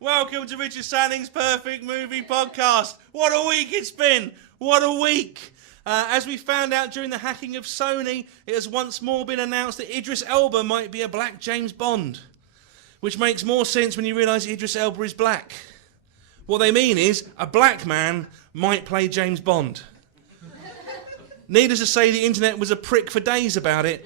Welcome to Richard Sandling's Perfect Movie Podcast. What a week it's been. What a week. As we found out during the hacking of Sony, it has once more been announced that Idris Elba might be a black James Bond. Which makes more sense when you realise Idris Elba is black. What they mean is, a black man might play James Bond. Needless to say, the internet was a prick for days about it.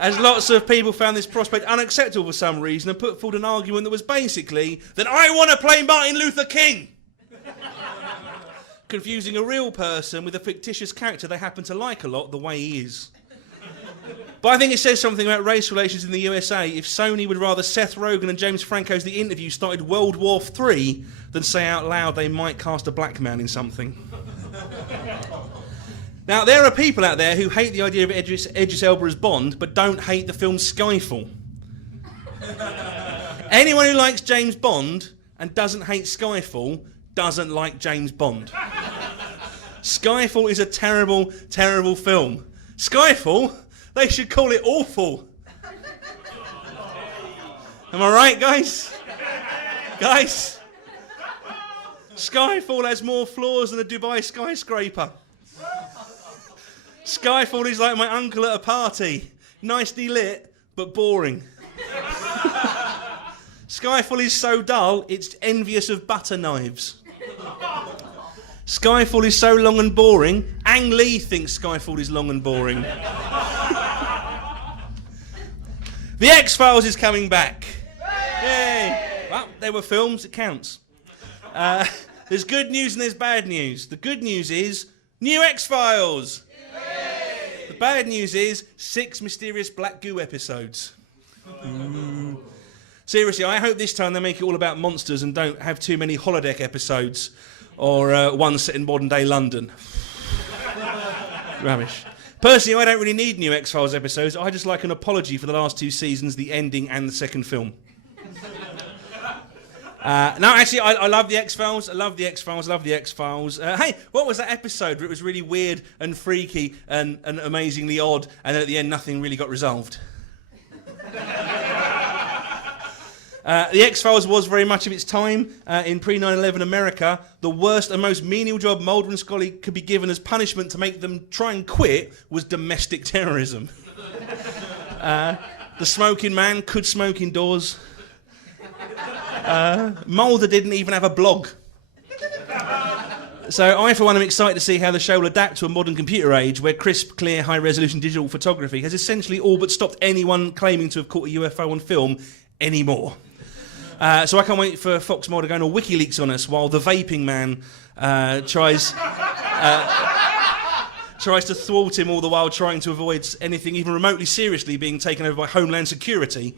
As lots of people found this prospect unacceptable for some reason and put forward an argument that was basically that I want to play Martin Luther King. Confusing a real person with a fictitious character they happen to like a lot the way he is. But I think it says something about race relations in the USA if Sony would rather Seth Rogen and James Franco's The Interview started World War III than say out loud they might cast a black man in something. Now, there are people out there who hate the idea of Idris Elba as Bond, but don't hate the film Skyfall. Anyone who likes James Bond and doesn't hate Skyfall doesn't like James Bond. Skyfall is a terrible, terrible film. Skyfall? They should call it awful. Am I right, guys? Guys? Skyfall has more flaws than a Dubai skyscraper. Skyfall is like my uncle at a party. Nicely lit, but boring. Skyfall is so dull, it's envious of butter knives. Skyfall is so long and boring, Ang Lee thinks Skyfall is long and boring. The X-Files is coming back. Yay! Well, there were films, it counts. There's good news and there's bad news. The good news is, new X-Files! The bad news is 6 mysterious black goo episodes. Seriously, I hope this time they make it all about monsters and don't have too many holodeck episodes or one set in modern day London. Rubbish. Personally, I don't really need new X-Files episodes. I just like an apology for the last 2 seasons, the ending and the second film. No, actually, I love the X-Files. I love the X-Files. I love the X-Files. Hey, what was that episode where it was really weird and freaky and amazingly odd, and then at the end nothing really got resolved? The X-Files was very much of its time. In pre-9/11 America, the worst and most menial job Mulder and Scully could be given as punishment to make them try and quit was domestic terrorism. The smoking man could smoke indoors. Mulder didn't even have a blog. So I, for one, am excited to see how the show will adapt to a modern computer age where crisp, clear, high-resolution digital photography has essentially all but stopped anyone claiming to have caught a UFO on film anymore. So I can't wait for Fox Mulder going all WikiLeaks on us while the vaping man tries to thwart him all the while trying to avoid anything even remotely seriously being taken over by Homeland Security,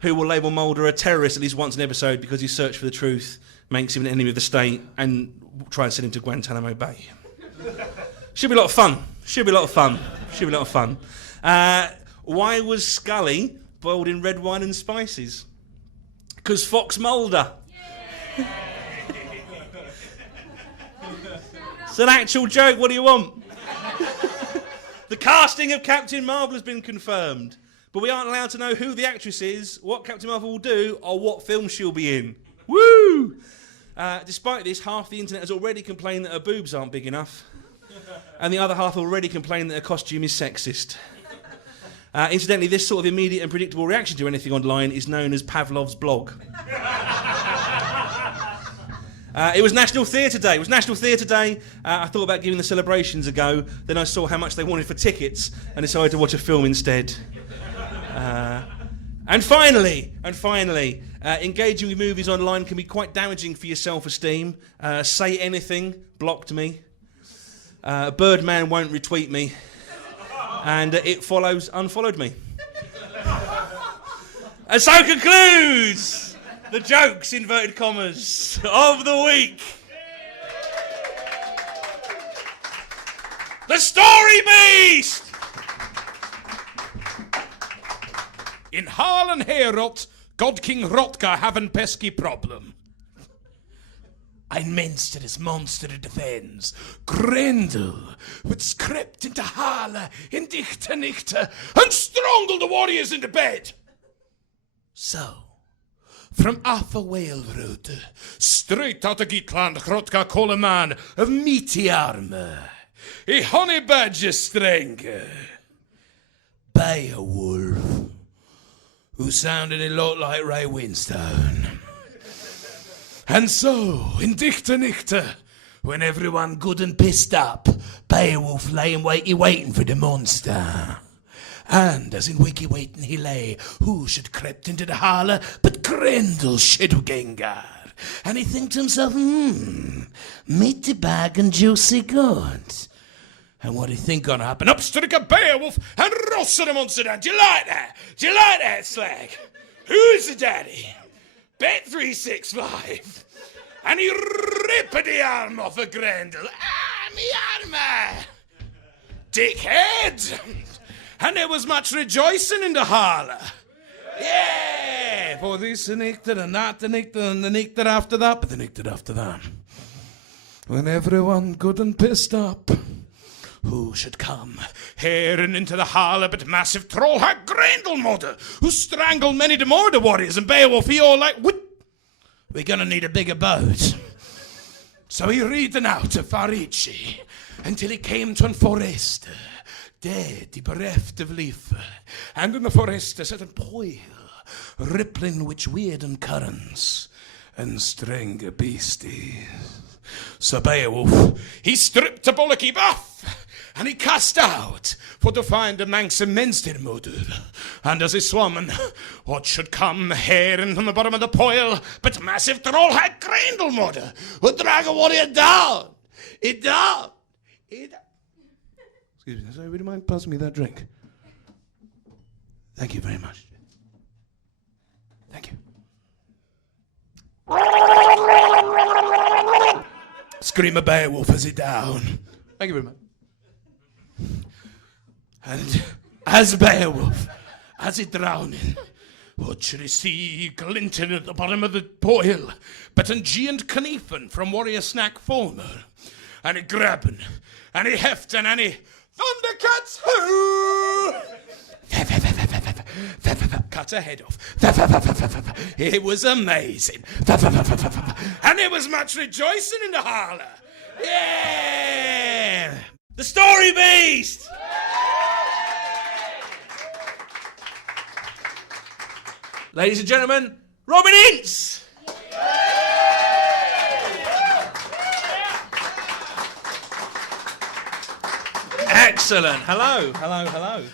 who will label Mulder a terrorist at least once an episode because his search for the truth makes him an enemy of the state and try and send him to Guantanamo Bay. Should be a lot of fun. Should be a lot of fun. Should be a lot of fun. Why was Scully boiled in red wine and spices? Because Fox Mulder. It's an actual joke. What do you want? The casting of Captain Marvel has been confirmed. But we aren't allowed to know who the actress is, what Captain Marvel will do, or what film she'll be in. Woo! Despite this, half the internet has already complained that her boobs aren't big enough. And the other half already complained that her costume is sexist. Incidentally, this sort of immediate and predictable reaction to anything online is known as Pavlov's blog. It was National Theatre Day. I thought about giving the celebrations a go. Then I saw how much they wanted for tickets and decided to watch a film instead. And finally, engaging with movies online can be quite damaging for your self-esteem. Say Anything blocked me. Birdman won't retweet me. And It Follows unfollowed me. And so concludes the jokes, inverted commas, of the week. The Story Beast! In Harlan Herot, God King Rotka have ein pesky problem. Ein monstrous monster defends. Grendel would crept into Harla in dichte nichte and strangled the warriors into bed. So, from off a whale route, straight out of Gitland, Hrotka call a man of meaty armour, a honey badger strength, Beowulf, who sounded a lot like Ray Winstone. And so, in Dichter Nichter, when everyone good and pissed up, Beowulf lay in waiting for the monster. And as in wiki waiting he lay, who should crept into the harbour but Grendel Shadowgengar. And he think to himself, meaty bag and juicy goods. And what do you think gonna happen? Up stood a Beowulf and roasted the monster down. Do you like that? Do you like that, slag? Who's the daddy? Bet 365. And he ripped the arm off of Grendel. Me armour! Dickhead! And there was much rejoicing in the harbour. Yeah! For this the nectar, and that the nectar, and the nectar after that, but the nectar after that. When everyone good and pissed up, who should come herring into the harbour but massive trollhack Grendel Mother, who strangled many the more the warriors, and Beowulf he all like, what? We're gonna need a bigger boat. So he ridden out to Farici until he came to an forest. Dead, he bereft of life, and in the forest sat a poil, rippling which weird and currents, and strange beasties. So Beowulf, he stripped a bollocky buff, and he cast out for to find a manxome menster mother. And as he swam, what should come herring from the bottom of the poil, but massive trollhack Grendel mother, would drag a warrior down. It down. Excuse me, sorry, would you mind passing me that drink? Thank you very much. Thank you. Scream a Beowulf as he down. Thank you very much. And as Beowulf, as he drowning, what should he see glinting at the bottom of the poil but an giant Kniefen from Warrior Snack Former? And he grabbing, and he hefting, and he Thundercats! Cut her head off. It was amazing. And there was much rejoicing in the harbour. Yeah! The Story Beast! Ladies and gentlemen, Robin Ince! Excellent. Hello.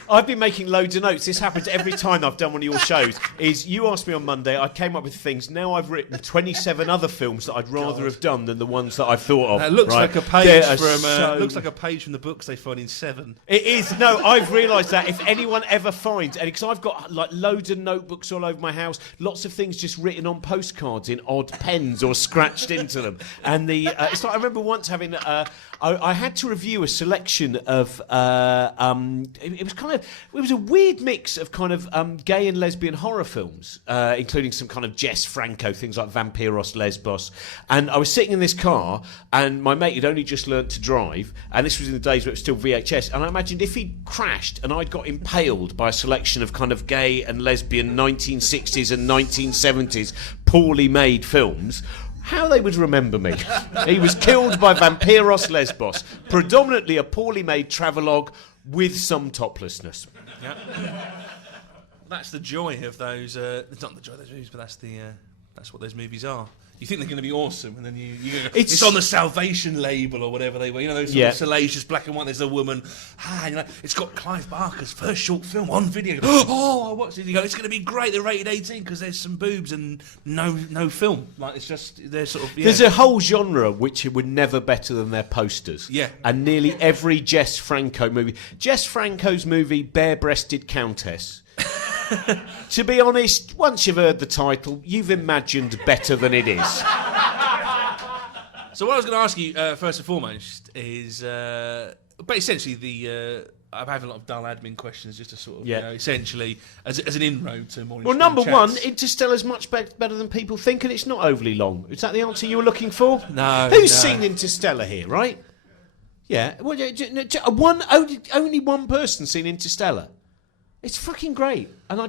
I've been making loads of notes. This happens every time I've done one of your shows. Is you asked me on Monday, I came up with things. Now I've written 27 other films that I'd rather have done than the ones that I've thought of. It looks right? like a page from. Looks like a page from the books they find in Seven. It is. No, I've realised that if anyone ever finds, and because I've got like loads of notebooks all over my house, lots of things just written on postcards in odd pens or scratched into them. And it's like I remember once having. I had to review a selection of. It was a weird mix of kind of gay and lesbian horror films, including some kind of Jess Franco things like Vampiros Lesbos. And I was sitting in this car, and my mate had only just learnt to drive, and this was in the days where it was still VHS. And I imagined if he'd crashed and I'd got impaled by a selection of kind of gay and lesbian 1960s and 1970s poorly made films, how they would remember me. He was killed by Vampiros Lesbos, predominantly a poorly made travelogue with some toplessness. Yep. That's the joy of those. It's not the joy of those movies, but that's what those movies are. You think they're going to be awesome, and then it's on the Salvation label or whatever they were. You know, those sort of salacious black and white. There's a woman. It's got Clive Barker's first short film on video. Oh, I watched it. You go, it's going to be great. They're rated 18 because there's some boobs and no film. Like it's just they're sort of. Yeah. There's a whole genre which were never better than their posters. Yeah. And nearly every Jess Franco movie. Jess Franco's movie, Bare-Breasted Countess. To be honest, once you've heard the title, you've imagined better than it is. So what I was going to ask you, first and foremost, is... but essentially, I'm having a lot of dull admin questions just to sort of, essentially, as an inroad to more... Well, number one, Interstellar's much better than people think, and it's not overly long. Is that the answer you were looking for? No. Who's seen Interstellar here, right? Yeah. Well, only one person's seen Interstellar. It's fucking great. And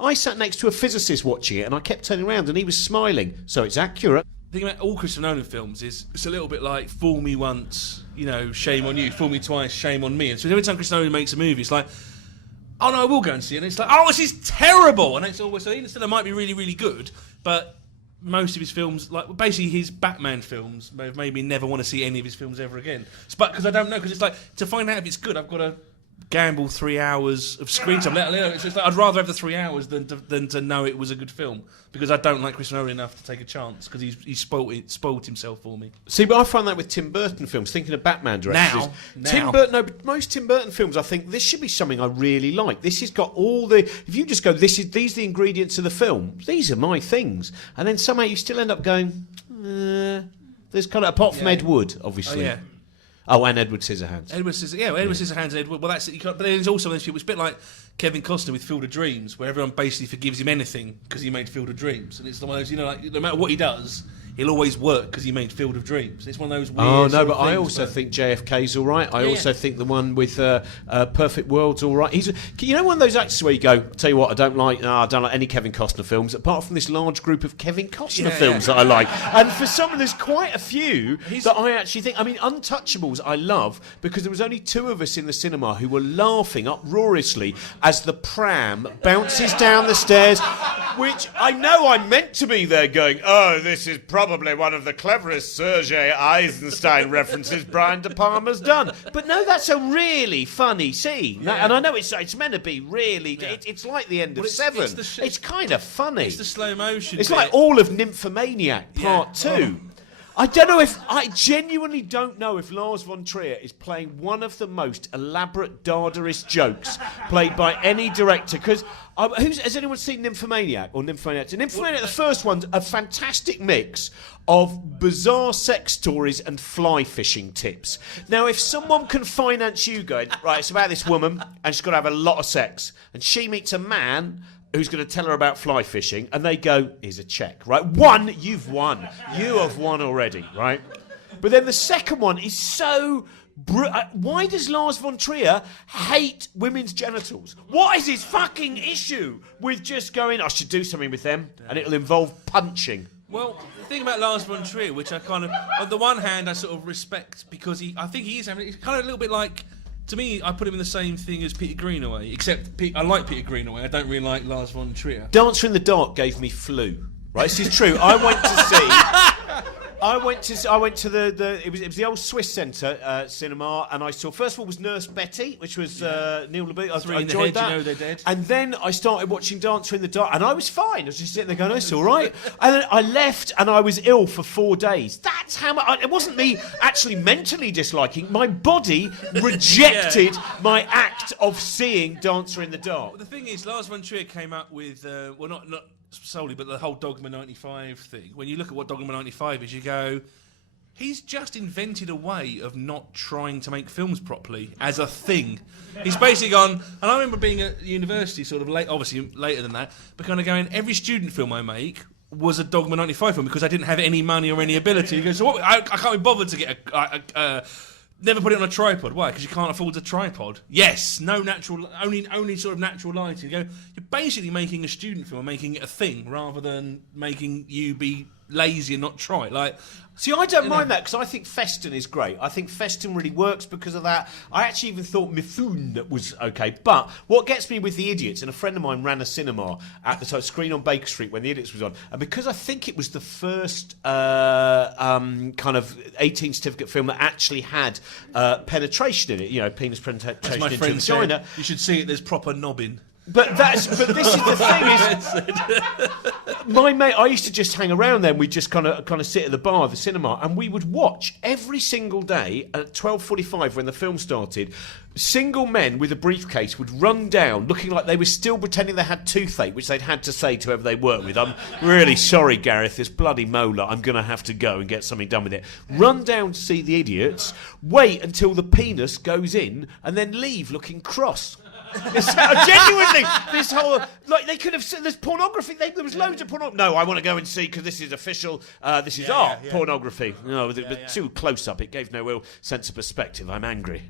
I sat next to a physicist watching it, and I kept turning around, and he was smiling. So it's accurate. The thing about all Christopher Nolan films is it's a little bit like fool me once, shame on you. Fool me twice, shame on me. And so every time Christopher Nolan makes a movie, it's like, oh no, I will go and see it. And it's like, oh, this is terrible. And it's always, so instead it might be really, really good, but most of his films, like basically his Batman films, have made me never want to see any of his films ever again. But because I don't know, because it's like, to find out if it's good, I've got to gamble 3 hours of screen time. It's just like, I'd rather have the 3 hours than to know it was a good film, because I don't like Christopher Nolan enough to take a chance, because he's spoiled himself for me. See, but I find that with Tim Burton films, thinking of Batman directors. Now. But most Tim Burton films, I think this should be something I really like. This has got all the. If you just go, these are the ingredients of the film. These are my things, and then somehow you still end up going. There's kind of, apart from Ed Wood, obviously. Oh, yeah. Oh, and Edward Scissorhands. Edward Scissorhands and Edward. Well, that's it. But then there's also this. It was a bit like Kevin Costner with Field of Dreams, where everyone basically forgives him anything because he made Field of Dreams, and it's one of those, like, no matter what he does, he'll always work because he made Field of Dreams. It's one of those weird. Oh no, but things, I also think JFK's all right. I also think the one with Perfect World's all right. He's, one of those actors where you go, tell you what, I don't like any Kevin Costner films apart from this large group of Kevin Costner films that I like. And for some of there's quite a few that I actually think. I mean, Untouchables I love because there was only two of us in the cinema who were laughing uproariously as the pram bounces down the stairs, which I know I'm meant to be there going, oh, this is probably one of the cleverest Sergei Eisenstein references Brian De Palma's done. But no, that's a really funny scene. Yeah. And I know it's meant to be really. Yeah. It's like the end of Seven. It's kind of funny. It's the slow motion. It's like all of Nymphomaniac Part 2. Oh. I genuinely don't know if Lars von Trier is playing one of the most elaborate Dadaist jokes played by any director. Because has anyone seen Nymphomaniac or Nymphomaniac? Nymphomaniac, the first one's a fantastic mix of bizarre sex stories and fly fishing tips. Now, if someone can finance you going, right, it's about this woman and she's got to have a lot of sex, and she meets a man who's going to tell her about fly fishing, and they go, here's a check, right? One, you've won. You have won already, right? But then the second one is so... why does Lars von Trier hate women's genitals? What is his fucking issue with just going, I should do something with them, and it'll involve punching? Well, the thing about Lars von Trier, which I kind of... On the one hand, I sort of respect, because I think he is having... It's kind of a little bit like... To me, I put him in the same thing as Peter Greenaway, except I like Peter Greenaway. I don't really like Lars von Trier. Dancer in the Dark gave me flu. Right, this is true. I went to see... I went to the it was the old Swiss Centre cinema, and I saw, first of all was Nurse Betty, which was Neil LaBute. I enjoyed that. They're dead. And then I started watching Dancer in the Dark, and I was fine. I was just sitting there going, it's all right. And then I left, and I was ill for 4 days. That's how much. It wasn't me actually mentally disliking. My body rejected my act of seeing Dancer in the Dark. Well, the thing is, Lars von Trier came up with not solely, but the whole Dogma 95 thing. When you look at what Dogma 95 is, you go, he's just invented a way of not trying to make films properly as a thing. He's basically gone, and I remember being at university sort of late, obviously later than that, but kind of going, every student film I make was a Dogma 95 film because I didn't have any money or any ability. He goes, so what, I can't be bothered to get never put it on a tripod. Why? Because you can't afford a tripod. Yes, no natural, only sort of natural lighting. You go, you're basically making a student film, making it a thing, rather than making you be lazy and not try it. Like, see, I don't mind that because I think Festen is great. I think Festen really works because of that. I actually even thought Mifune was okay. But what gets me with The Idiots, and a friend of mine ran a cinema at the time, Screen on Baker Street, when The Idiots was on, and because I think it was the first kind of 18 certificate film that actually had penetration in it, penis penetration as my into friend vagina. Said, you should see it, there's proper knobbing. But this is the thing is, my mate, I used to just hang around then. We'd just kind of sit at the bar of the cinema, and we would watch every single day at 12:45 when the film started. Single men with a briefcase would run down, looking like they were still pretending they had toothache, which they'd had to say to whoever they worked with, I'm really sorry, Gareth, this bloody molar, I'm going to have to go and get something done with it. Run down to see The Idiots, wait until the penis goes in, and then leave looking cross. Genuinely, this whole, like, they could have said there's pornography. There was loads of pornography. No, I want to go and see because this is official. This is art pornography. No, too close up. It gave no real sense of perspective. I'm angry.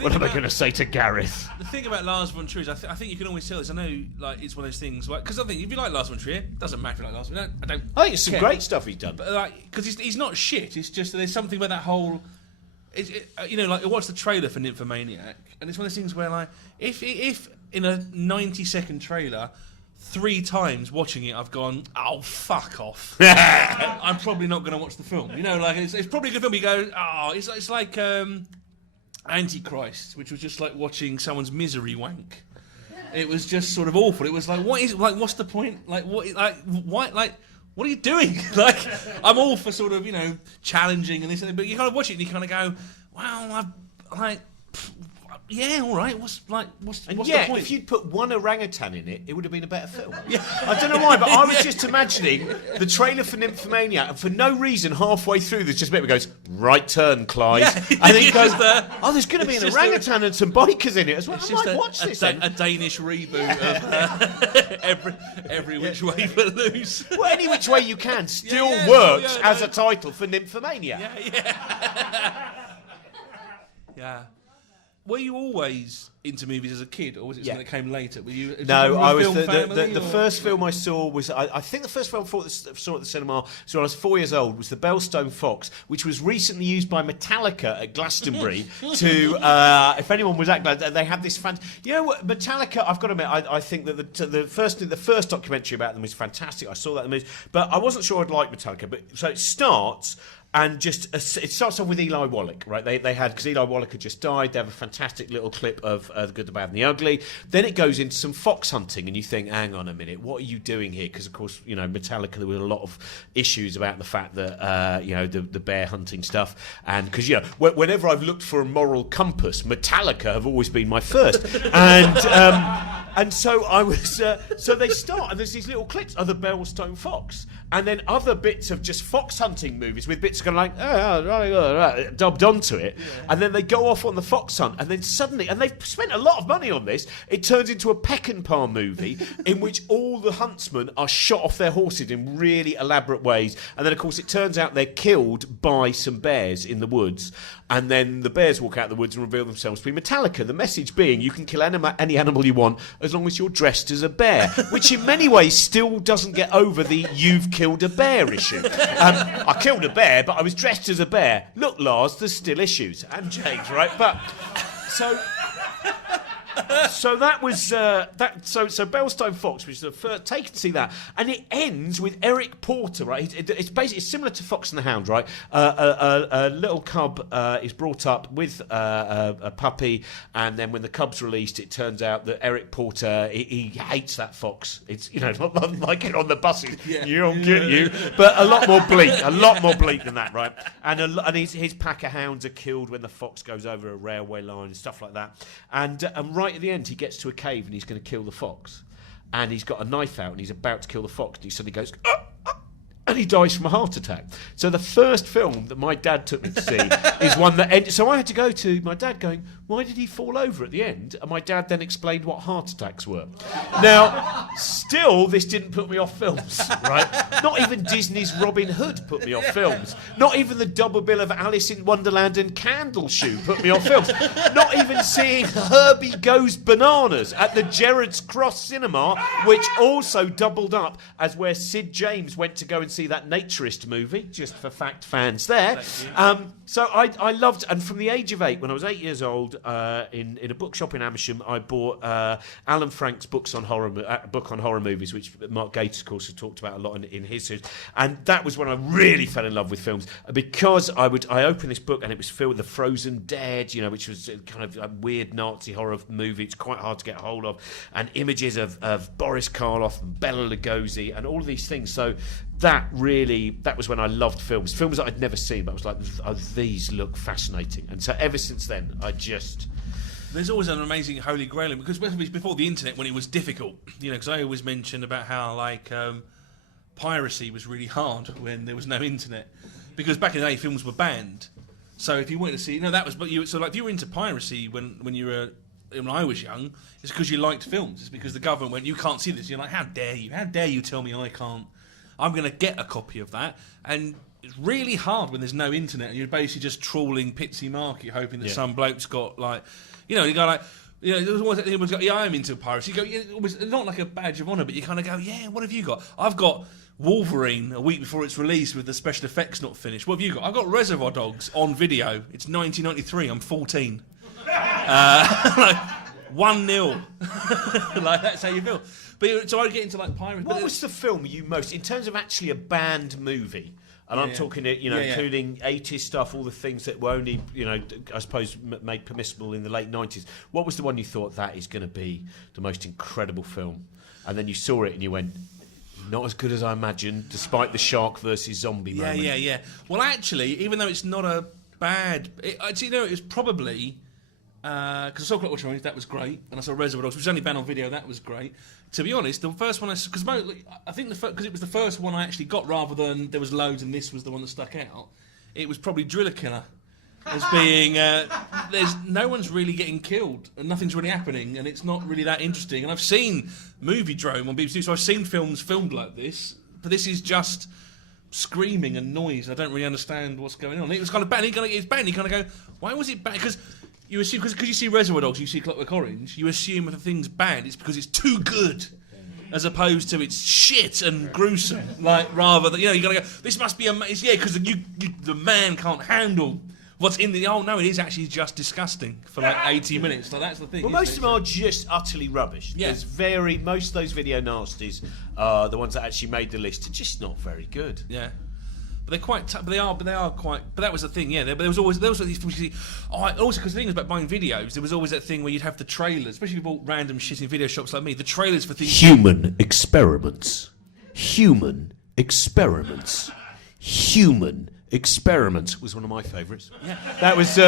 What am I going to say to Gareth? The thing about Lars von Trier is I think you can always tell this. I know, like, it's one of those things, like, because I think if you like Lars von Trier, it doesn't matter if you like Lars von Trier. I don't. I think it's some care. great stuff he's done. But like, because he's not shit. It's just that there's something about that whole. You know, like I watched the trailer for Nymphomaniac, and it's one of those things where, like, if in a 90-second trailer, 3 times watching it, I've gone, oh, fuck off. I'm probably not going to watch the film. You know, like, it's probably a good film. You go, oh, it's like Antichrist, which was just like watching someone's misery wank. It was just sort of awful. It was like, what's the point? Like, why, what are you doing? Like, I'm all for sort of, you know, challenging and this and that, but you kind of watch it and you kind of go, well, yeah, all right. What's the point? If you'd put one orangutan in it, it would have been a better film. Yeah. I don't know why, but I was just imagining the trailer for Nymphomania, and for no reason, halfway through, there's just a bit where it goes, right turn, Clyde. Yeah. And then it goes, there's going to be an orangutan and some bikers in it as well. I might watch this. A Danish reboot of Every Which Way But Loose. Well, Any Which Way You Can still works as a title for Nymphomania. Yeah. Were you always into movies as a kid, or was it something that came later? Were you? No, I was the first film I saw was I think the first film I saw at the cinema, so when I was 4 years old, was The Beowulf Fox, which was recently used by Metallica at Glastonbury to if anyone was at Glastonbury, they had this you know what, Metallica, I've got to admit, I think that the first documentary about them was fantastic. I saw that in the movie, but I wasn't sure I'd like Metallica. But so it starts. And just it starts off with Eli Wallach, right? They had, because Eli Wallach had just died. They have a fantastic little clip of The Good, the Bad, and the Ugly. Then it goes into some fox hunting, and you think, hang on a minute, what are you doing here? Because of course, you know, Metallica, there were a lot of issues about the fact that you know, the bear hunting stuff, and because, you know, whenever I've looked for a moral compass, Metallica have always been my first, and so I was so they start, and there's these little clips of the Beowulf Fox, and then other bits of just fox hunting movies with bits going like dubbed onto it, and then they go off on the fox hunt, and then suddenly, and they've spent a lot of money on this, it turns into a Peckinpah movie in which all the huntsmen are shot off their horses in really elaborate ways, and then of course it turns out they're killed by some bears in the woods, and then the bears walk out of the woods and reveal themselves to be Metallica. The message being, you can kill any animal you want as long as you're dressed as a bear, which in many ways still doesn't get over the you've killed a bear issue. I killed a bear, but I was dressed as a bear. Look, Lars, there's still issues. And James, right? But so that was that. So Beowulf Fox, which is the first. Take and see that, and it ends with Eric Porter, right? It's basically similar to Fox and the Hound, right? A little cub is brought up with a puppy, and then when the cub's released, it turns out that Eric Porter he hates that fox. It's, you know, not like it on the buses. You don't get you, but a lot more bleak than that, right? And his pack of hounds are killed when the fox goes over a railway line and stuff like that, and right at the end, he gets to a cave and he's going to kill the fox. And he's got a knife out and he's about to kill the fox. And he suddenly goes, and he dies from a heart attack. So the first film that my dad took me to see is one that ended. So I had to go to my dad going, why did he fall over at the end? And my dad then explained what heart attacks were. Now, still, this didn't put me off films, right? Not even Disney's Robin Hood put me off films. Not even the double bill of Alice in Wonderland and Candleshoe put me off films. Not even seeing Herbie Goes Bananas at the Gerrard's Cross Cinema, which also doubled up as where Sid James went to go and see that naturist movie, just for fact fans there. So I loved, and from the age of 8, when I was 8 years old, in a bookshop in Amersham, I bought Alan Frank's book on horror movies, which Mark Gatiss, of course, has talked about a lot in his series. And that was when I really fell in love with films, because I opened this book and it was filled with The Frozen Dead, you know, which was kind of a weird Nazi horror movie. It's quite hard to get hold of, and images of Boris Karloff and Bela Lugosi and all of these things. So that was when I loved films that I'd never seen, but I was like, oh, these look fascinating. And so ever since then, there's always an amazing holy grail, because before the internet, when it was difficult, you know, because I always mentioned about how, like, piracy was really hard when there was no internet, because back in the day films were banned. So if you wanted to see, that was, but so like if you were into piracy when you were, when I was young, it's because you liked films. It's because the government went, you can't see this. You're like, how dare you tell me I can't? I'm going to get a copy of that. And it's really hard when there's no internet and you're basically just trawling Pitsy Market hoping that some bloke's got like, you know, you go like, you know, there's always everyone's got, yeah, I'm into piracy. You go, yeah, almost, not like a badge of honour, but you kind of go, yeah, what have you got? I've got Wolverine a week before it's released with the special effects not finished. What have you got? I've got Reservoir Dogs on video. It's 1993. I'm 14. Like 1-0. Like that's how you feel. But so I get into like piracy. What was the film you most, in terms of actually a banned movie? And I'm talking, you know, including 80s stuff, all the things that were only, you know, I suppose made permissible in the late 90s. What was the one you thought that is going to be the most incredible film? And then you saw it and you went, not as good as I imagined, despite the shark versus zombie moment. Yeah. Well, actually, even though it's not a bad, you know, it was probably because I saw Clockwork Orange, that was great, and I saw Reservoir Dogs, which was only banned on video, that was great. To be honest, the first one because I think because it was the first one I actually got, rather than there was loads and this was the one that stuck out. It was probably Driller Killer as being there's no one's really getting killed and nothing's really happening and it's not really that interesting. And I've seen Movie Drome on BBC, so I've seen films filmed like this, but this is just screaming and noise. I don't really understand what's going on. It was kind of bad. It's bad. And you kind of go, why was it bad? Because you assume, because you see Reservoir Dogs, you see Clockwork Orange, you assume if a thing's bad, it's because it's too good, as opposed to it's shit and gruesome. Like rather than, you know, you gotta go, this must be amazing. Yeah, because the man can't handle what's in the. Oh no, it is actually just disgusting for like 80 minutes. Like that's the thing. Well, most of them are just utterly rubbish. Yeah. Most of those video nasties, the ones that actually made the list, are just not very good. Yeah. But they're quite, but they are quite. But that was the thing, yeah. There was always these films. You see, also because the thing was about buying videos, there was always that thing where you'd have the trailers, especially if you bought random shit in video shops like me. The trailers for things. Human experiments. Human experiments. Human experiments was one of my favourites. Yeah. That was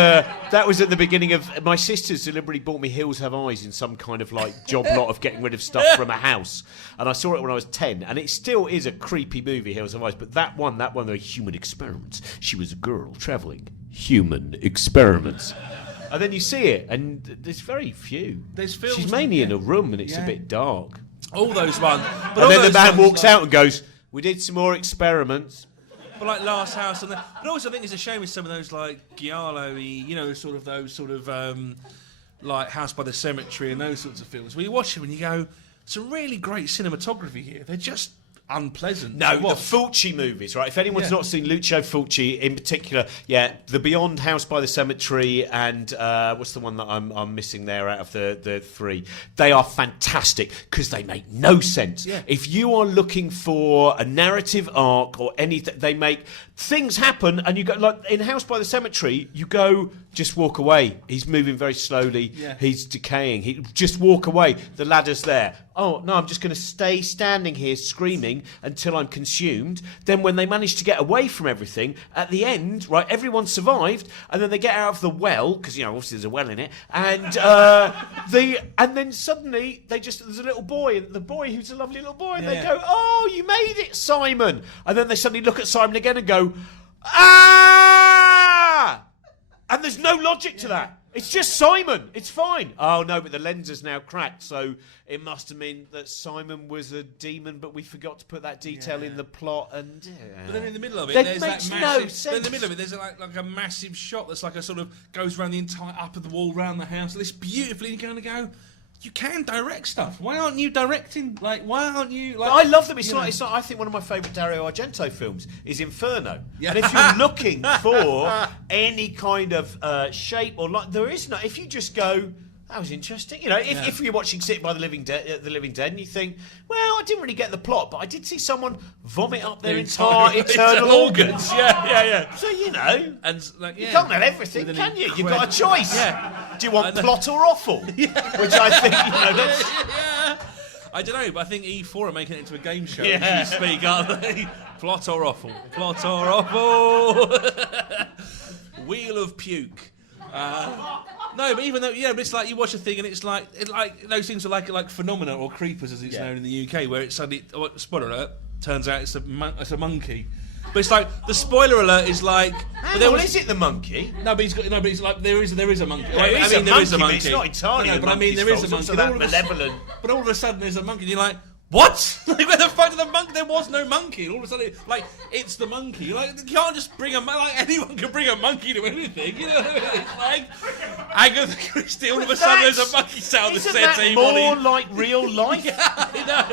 at the beginning of my sisters deliberately bought me Hills Have Eyes in some kind of like job lot of getting rid of stuff from a house, and I saw it when I was 10, and it still is a creepy movie, Hills Have Eyes. But that one, they were human experiments. She was a girl travelling. Human experiments. And then you see it, and there's very few. There's films. She's mainly in a room, and it's a bit dark. All those ones. But And then the man walks out and goes, "We did some more experiments." But like Last House and that. But also I think it's a shame with some of those like Giallo-y, you know, like House by the Cemetery and those sorts of films where you watch them and you go, some really great cinematography here. They're just unpleasant. No, the Fulci movies, right? If anyone's not seen Lucio Fulci in particular, the Beyond House by the Cemetery and what's the one that I'm missing there out of the three? They are fantastic because they make no sense. Yeah. If you are looking for a narrative arc or anything, they make things happen and you go, like in House by the Cemetery, you go, just walk away. He's moving very slowly. Yeah. He's decaying. Just walk away. The ladder's there. Oh, no, I'm just going to stay standing here screaming until I'm consumed. Then when they manage to get away from everything, at the end, right, everyone survived, and then they get out of the well, because, you know, obviously there's a well in it, and and then suddenly there's a little boy, and the boy who's a lovely little boy, and they go, "Oh, you made it, Simon." And then they suddenly look at Simon again and go, "Ah!" And there's no logic to that. It's just Simon. It's fine. Oh, no, but the lens is now cracked, so it must have meant that Simon was a demon, but we forgot to put that detail in the plot. And But then in the middle of it, that there's makes that no massive. sense. In the middle of it, there's like a massive shot that's like a sort of goes around the entire up of the wall, around the house. This beautifully, and you're going to go. You can direct stuff. Why aren't you directing? Like, why aren't you? Like, I love them. It's like I think one of my favourite Dario Argento films is Inferno. Yeah. And if you're looking for any kind of shape or like, there is no. If you just go, that was interesting. You know, if you're watching Sitting by the Living Dead, and you think, well, I didn't really get the plot, but I did see someone vomit up their entire internal organs. Yeah. So you know, And like, you can't have everything, can you? You've got a choice. Yeah. Do you want plot or offal? Which I think, you know, that's. I don't know, but I think E4 are making it into a game show. Yeah. As you speak, aren't they? Plot or offal? Plot or offal? Wheel of puke. No, but even though, but it's like you watch a thing and it's like those things are like Phenomena or Creepers, as it's known in the UK, where it's suddenly, spoiler alert, turns out it's a monkey. But it's like the spoiler alert is like. Is it the monkey? No, but it's like there is a monkey. There is a monkey, but it's not entirely. But I mean, there is a monkey. That malevolent. But all of a sudden, there's a monkey. And you're like, What? Like, where the fuck did the monkey? There was no monkey. All of a sudden, like, it's the monkey. Like, you can't just bring like, anyone can bring a monkey to anything. You know what I mean? It's like Agatha Christie. All of a sudden, there's a monkey sat on the Isn't settee. that more like real life? Yeah,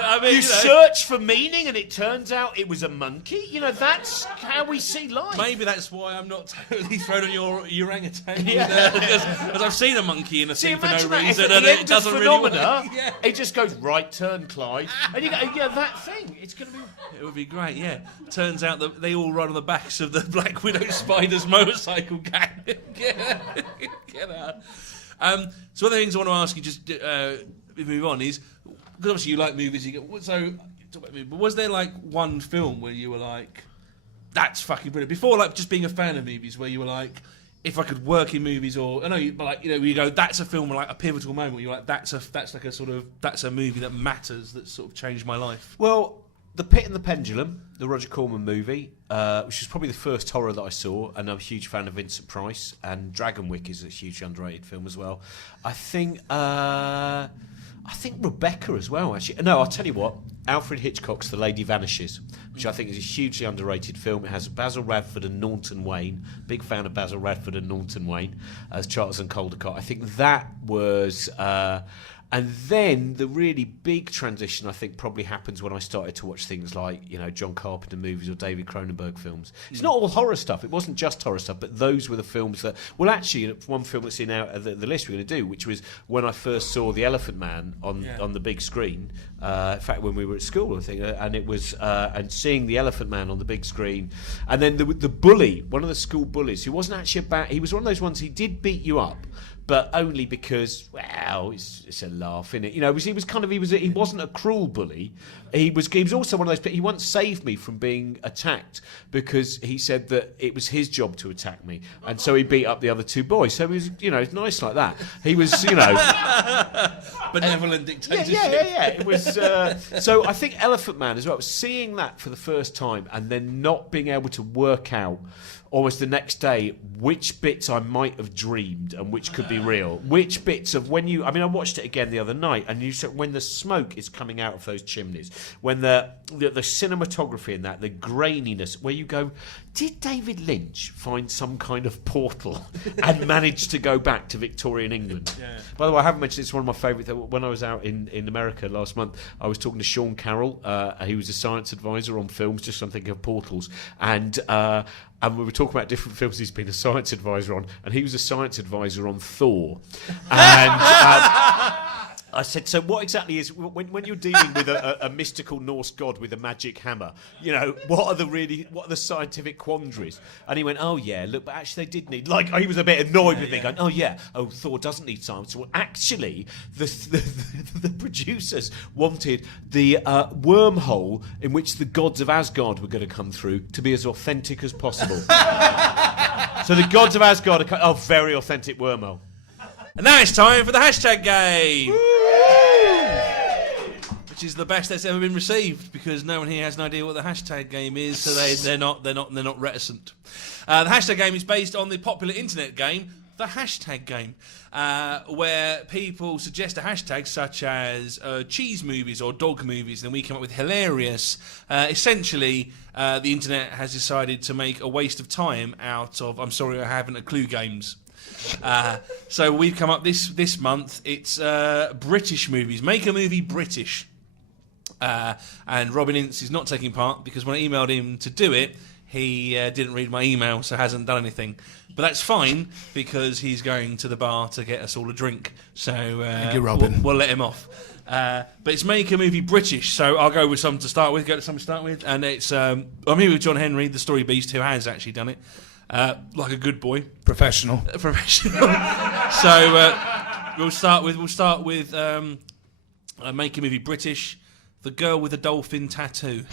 I mean, you search for meaning, and it turns out it was a monkey. You know, that's how we see life. Maybe that's why I'm not totally thrown on your orangutan. Because I've seen a monkey in a scene for no reason, and it doesn't really work. Yeah. It just goes right turn, Clyde. And you go, yeah, that thing. It's going to be. It would be great, yeah. Turns out that they all run on the backs of the Black Widow Spider's motorcycle gang. Get out. So one of the things I want to ask you, just before we move on, is because obviously you like movies. But was there like one film where you were like, "That's fucking brilliant"? Before, like just being a fan of movies, where you were like, if I could work in movies, or I know, but like you go, that's a film, like a pivotal moment. Where you're like, that's a movie that matters, that sort of changed my life. Well, The Pit and the Pendulum, the Roger Corman movie, which was probably the first horror that I saw, and I'm a huge fan of Vincent Price. And Dragonwyck is a hugely underrated film as well. I think Rebecca as well, actually. No, I'll tell you what. Alfred Hitchcock's The Lady Vanishes, which I think is a hugely underrated film. It has Basil Radford and Naunton Wayne. Big fan of Basil Radford and Naunton Wayne as Charles and Caldecott. I think that was... and then the really big transition, I think, probably happens when I started to watch things like, John Carpenter movies or David Cronenberg films. It's not all horror stuff. It wasn't just horror stuff, but those were the films that... Well, actually, one film that's in the list we're going to do, which was when I first saw The Elephant Man on the big screen. In fact, when we were at school, I think, and it was... and seeing The Elephant Man on the big screen. And then the bully, one of the school bullies, who wasn't actually he was one of those ones, he did beat you up, but only because, well, it's a laugh, innit? He wasn't a cruel bully. He was also one of those. He once saved me from being attacked because he said that it was his job to attack me, and so he beat up the other two boys. So he was, nice like that. He was, benevolent dictatorship. Yeah. It was. So I think Elephant Man as well. Seeing that for the first time and then not being able to work out almost the next day which bits I might have dreamed and which could be real. Which bits of when you... I mean, I watched it again the other night, and when the smoke is coming out of those chimneys, when the cinematography in that, the graininess, where you go, did David Lynch find some kind of portal and manage to go back to Victorian England? Yeah. By the way, I haven't mentioned it's one of my favourite... When I was out in America last month, I was talking to Sean Carroll. He was a science advisor on films, just I'm thinking of portals. And we were talking about different films he's been a science advisor on, and he was a science advisor on Thor. And I said, so what exactly is, when you're dealing with a mystical Norse god with a magic hammer, what are the scientific quandaries? And he went, oh yeah, look, but actually they did need, like, he was a bit annoyed with me, going, Thor doesn't need science. Well, actually, the producers wanted the wormhole in which the gods of Asgard were going to come through to be as authentic as possible. So the gods of Asgard are very authentic wormhole. And now it's time for the hashtag game. Which is the best that's ever been received, because no one here has an idea what the hashtag game is, so they're not reticent. The hashtag game is based on the popular internet game, the hashtag game, where people suggest a hashtag such as cheese movies or dog movies, and we come up with hilarious. Essentially, the internet has decided to make a waste of time out of I'm sorry I haven't a clue games. So we've come up this month. It's British movies. Make a movie British. And Robin Ince is not taking part because when I emailed him to do it, he didn't read my email, so hasn't done anything. But that's fine because he's going to the bar to get us all a drink. So thank you, Robin. We'll let him off. But it's Make a Movie British, so I'll go with some to start with. And it's I'm here with John Henry, the story beast, who has actually done it. Like a good boy, professional. So we'll start with Make a Movie British. The girl with a dolphin tattoo.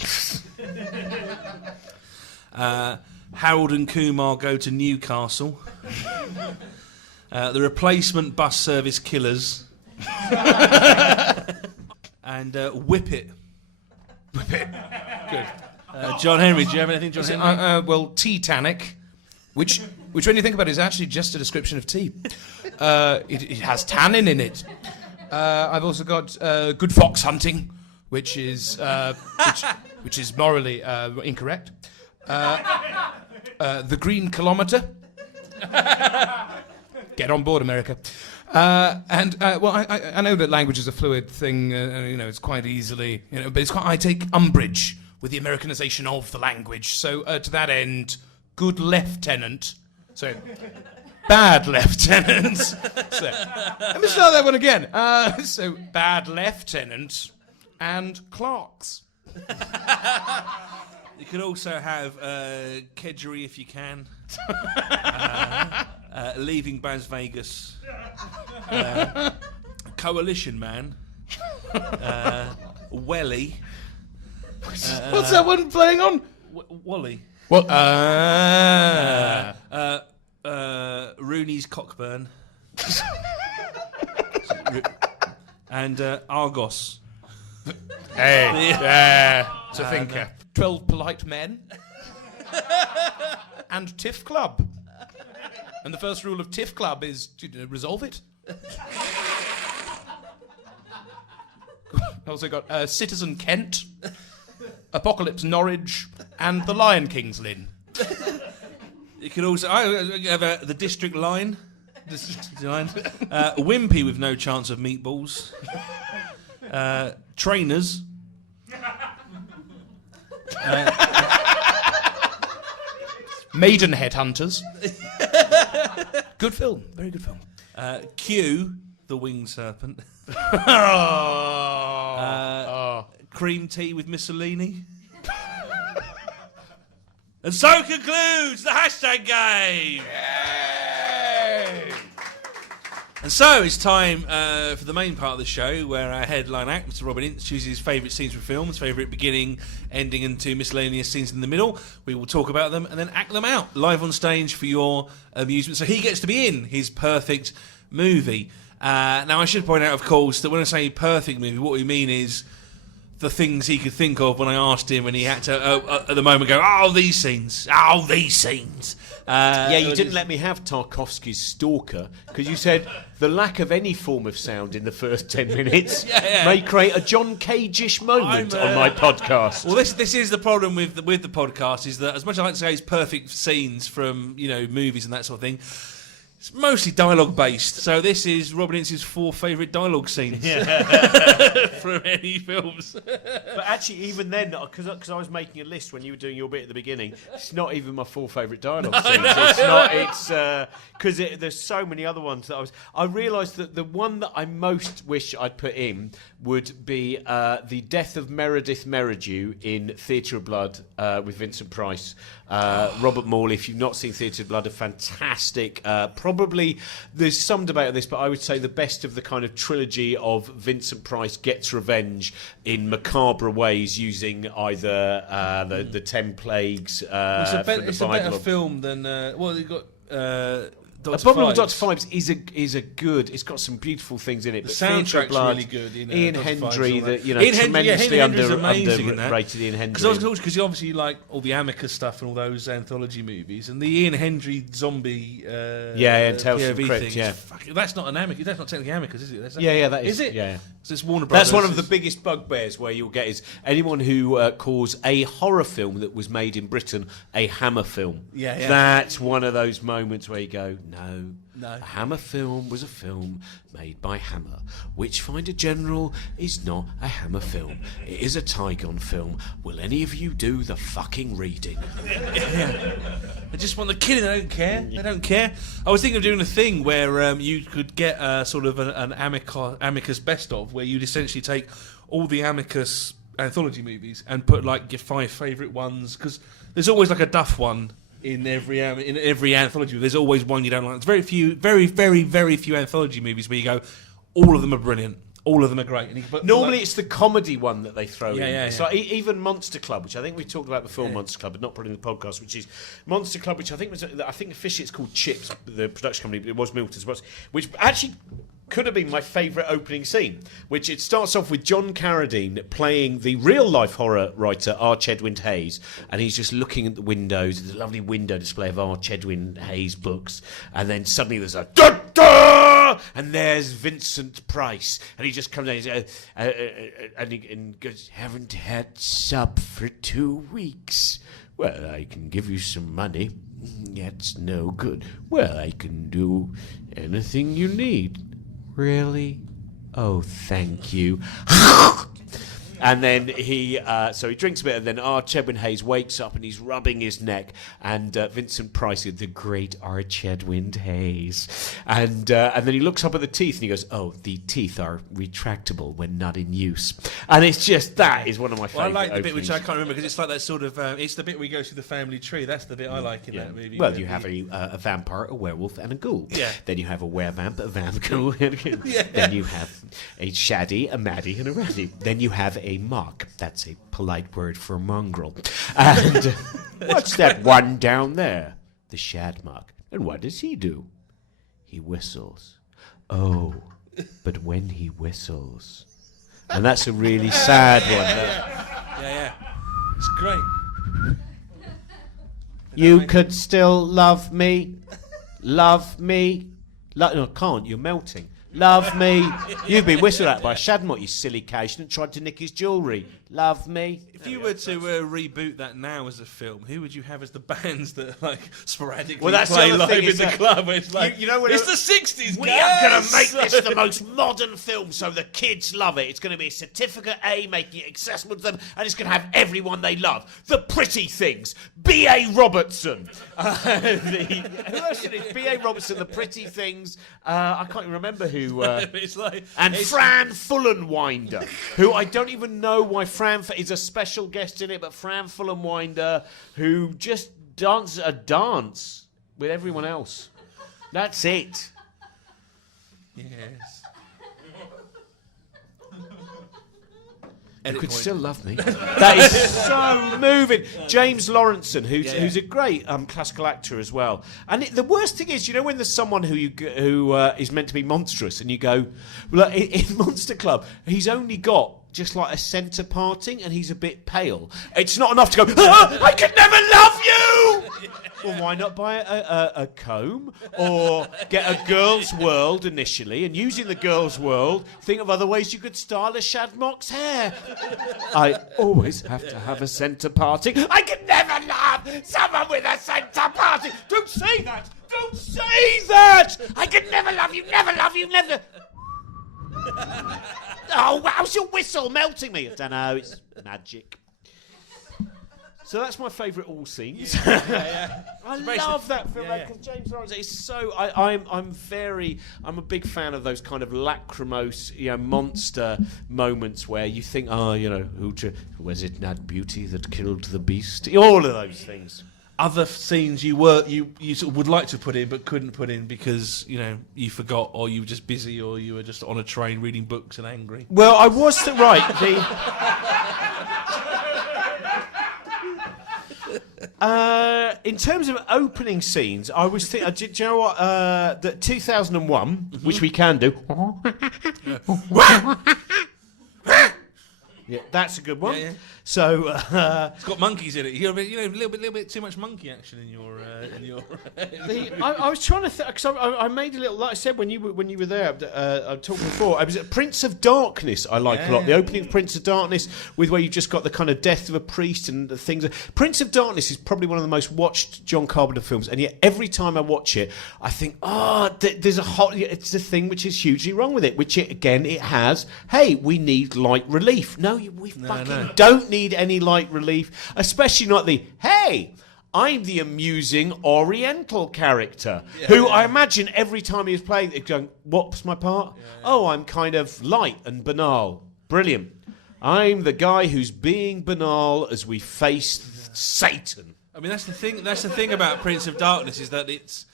Harold and Kumar go to Newcastle. The replacement bus service killers. And Whip It. Whip It. Good. John Henry, do you have anything, John Henry? Well, Titanic, which when you think about it is actually just a description of tea. It has tannin in it. I've also got Good Fox Hunting, which is which is morally incorrect. The Green Kilometre. Get on board, America. I know that language is a fluid thing. It's quite easily, but I take umbrage with the Americanization of the language. So to that end, good lieutenant. So bad lieutenant. So let me start that one again. So bad lieutenant and clerks. You can also have kedgeree if you can. Leaving Baz Vegas. Coalition Man. Welly. What's that one playing on? Wally. What? Rooney's Cockburn. And Argos. Hey, it's a thinker. 12 Polite Men. And Tiff Club. And the first rule of Tiff Club is to resolve it. Also got Citizen Kent, Apocalypse Norwich, and the Lion King's Lynn. You can also have the District Line. Wimpy with no chance of meatballs. Trainers. Maidenhead Hunters. Good film, very good film. Q, the Winged Serpent. Cream tea with Mussolini. And so concludes the hashtag game. Yay! And so it's time for the main part of the show, where our headline act, Mr. Robin Ince, chooses his favourite scenes from films, favourite beginning, ending, and two miscellaneous scenes in the middle. We will talk about them and then act them out live on stage for your amusement. So he gets to be in his perfect movie. Now, I should point out, of course, that when I say perfect movie, what we mean is the things he could think of when I asked him, and he had to, at the moment, go, oh, these scenes. Yeah, you didn't let me have Tarkovsky's Stalker, because you said the lack of any form of sound in the first 10 minutes may create a John Cage-ish moment on my podcast. Well, this is the problem with the podcast, is that as much as I like to say it's perfect scenes from, movies and that sort of thing, it's mostly dialogue based. So this is Robin Ince's 4 favourite dialogue scenes from any films. But actually, even then, because I was making a list when you were doing your bit at the beginning, it's not even my 4 favourite dialogue scenes. It's not. It's because there's so many other ones that I realised that the one that I most wish I'd put in would be the death of Meredith Merridew in Theatre of Blood with Vincent Price. Robert Morley, if you've not seen Theatre of Blood, a fantastic, probably, there's some debate on this, but I would say the best of the kind of trilogy of Vincent Price gets revenge in macabre ways, using either the 10 Plagues from the Bible. It's a better film than, you've got... Abominable Dr. Phibes is a good. It's got some beautiful things in it. The soundtrack's really good. Ian Hendry, Henry's tremendously amazing in that. underrated Ian Hendry. Because obviously you like all the Amicus stuff and all those anthology movies, and the Ian Hendry zombie. And Tales from the Crypt. Yeah, that's not an Amicus. That's not technically Amicus, is it? That is. Is it? Yeah. So it's Warner Brothers. That's one of the biggest bugbears where you'll get is anyone who calls a horror film that was made in Britain a Hammer film. Yeah. That's one of those moments where you go, no. No. A Hammer film was a film made by Hammer. Witchfinder General is not a Hammer film. It is a Tygon film. Will any of you do the fucking reading? They just want the killing. They don't care. They don't care. I was thinking of doing a thing where you could get sort of an Amicus best of, where you'd essentially take all the Amicus anthology movies and put like your 5 favourite ones, because there's always like a duff one. In every anthology, there's always one you don't like. There's very few anthology movies where you go, all of them are brilliant, all of them are great. And normally it's the comedy one that they throw in. Yeah. So even Monster Club, which I think we talked about before, Monster Club, but not put in the podcast, which is Monster Club, which I think officially it's called Chips, the production company, but it was Milton's, which actually could have been my favourite opening scene, which it starts off with John Carradine playing the real-life horror writer Arch Edwin Hayes, and he's just looking at the windows. There's a lovely window display of Arch Edwin Hayes books, and then suddenly there's a da-da! And there's Vincent Price. And he just comes in and goes, haven't had sup for 2 weeks. Well, I can give you some money. That's no good. Well, I can do anything you need. Really? Oh, thank you. And then he drinks a bit, and then Chedwin Hayes wakes up and he's rubbing his neck, and Vincent Price is the great Chedwin Hayes, and then he looks up at the teeth and he goes, "Oh, the teeth are retractable when not in use," and it's just that is one of my favourite. Well, I like the bit openings. which I can't remember because it's like that sort of it's the bit where he goes through the family tree. That's the bit I like in that movie. Well, you have a vampire, a werewolf, and a ghoul. Yeah. Then you have a werevamp, a vampghoul, and then you have a shaddy, a maddie, and a ratty. Then you have a mock. That's a polite word for mongrel. And what's that one down there? The shadmock. And what does he do? He whistles. Oh, but when he whistles. And that's a really sad one. Yeah. It's great. You could still love me. Love me. No, can't. You're melting. Love me. You've been whistled at by a shadmock, you silly Cation, and tried to nick his jewellery. Love me. If you were to reboot that now as a film, who would you have as the bands that like sporadically Well, play the live thing in is the that club? It's like you know when it's the '60s. We are going to make this the most modern film so the kids love it. It's going to be a certificate A, making it accessible to them, and it's going to have everyone they love. The Pretty Things. B.A. Robertson. Who else did it? B.A. Robertson, The Pretty Things. I can't even remember who. It's like Fran Fullenwinder, who I don't even know why is a special guest in it, but Fran Fullenwinder, who just dances a dance with everyone else. That's it. Yes. You could still love me. That is so moving. James Lawrenson, who's a great classical actor as well. And the worst thing is, you know, when there's someone who is meant to be monstrous, and you go, well, in Monster Club, he's only got just like a centre parting, and he's a bit pale. It's not enough to go, I could never love you! Well, why not buy a comb or get a girl's world initially, and using the girl's world, think of other ways you could style a shadmock's hair. I always have to have a centre parting. I could never love someone with a centre parting. Don't say that! Don't say that! I could never love you, never love you, never... Oh, how's your whistle melting me? I don't know, it's magic. So that's my favourite all scenes. I love that film because James Lawrence is so. I'm a big fan of those kind of lachrymose, monster moments where you think, was it not beauty that killed the beast? All of those things. Other scenes you sort of would like to put in but couldn't put in because you forgot, or you were just busy, or you were just on a train reading books and angry. Well, I was in terms of opening scenes, I was thinking. Do you know what? That 2001, which we can do. Yeah, that's a good one. Yeah. So it's got monkeys in it. You're a little bit too much monkey action in your. I was trying to think because I made a little. Like I said when you were there, I talked before. I was at Prince of Darkness. I like a lot. The opening of Prince of Darkness, with where you just got the kind of death of a priest and the things. Prince of Darkness is probably one of the most watched John Carpenter films, and yet every time I watch it, I think, there's it's a thing which is hugely wrong with it. Which it has. Hey, we need light relief. No, we fucking don't need any light relief, especially not the I'm the amusing Oriental character who I imagine every time he was playing it going, what's my part? I'm kind of light and banal. Brilliant. I'm the guy who's being banal as we face Satan. I mean, that's the thing about Prince of Darkness is that it's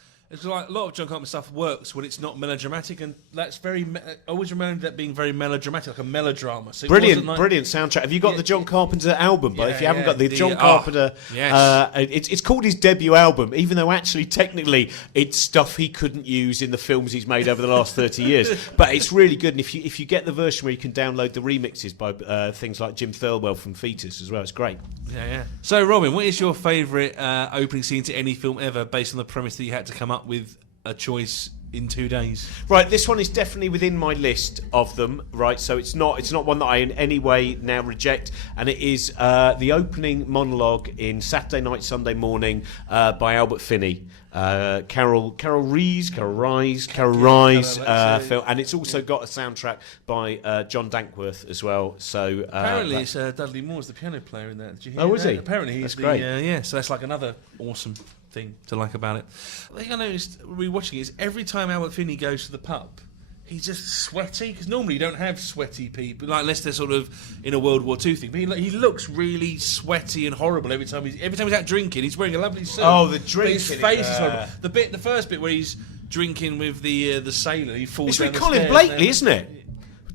like a lot of John Carpenter stuff works when it's not melodramatic, and that's I always remember that being very melodramatic, like a melodrama. So brilliant soundtrack. Have you got the John Carpenter album? But if you haven't got the John Carpenter, it's called his debut album, even though actually technically it's stuff he couldn't use in the films he's made over the last 30 years. But it's really good, and if you get the version where you can download the remixes by things like Jim Thirlwell from Fetus as well, it's great. Yeah. So, Robin, what is your favourite opening scene to any film ever, based on the premise that you had to come up with a choice in 2 days. Right, this one is definitely within my list of them. Right, so it's not one that I in any way now reject, and it is the opening monologue in Saturday Night, Sunday Morning by Albert Finney. Carol Ries, film, and it's also got a soundtrack by John Dankworth as well. So apparently, it's Dudley Moore's the piano player in that. Did you hear Oh, is that? he? Apparently, he's That's great. yeah. So that's like another awesome thing to like about it. The thing I noticed rewatching it is every time Albert Finney goes to the pub, he's just sweaty, because normally you don't have sweaty people, like, unless they're sort of in a World War II thing. But he looks really sweaty and horrible every time he's out drinking. He's wearing a lovely suit. Oh, the but drinking. his face is horrible. The first bit where he's drinking with the sailor, he falls It's down with the Colin stairs Blakely, and- isn't it?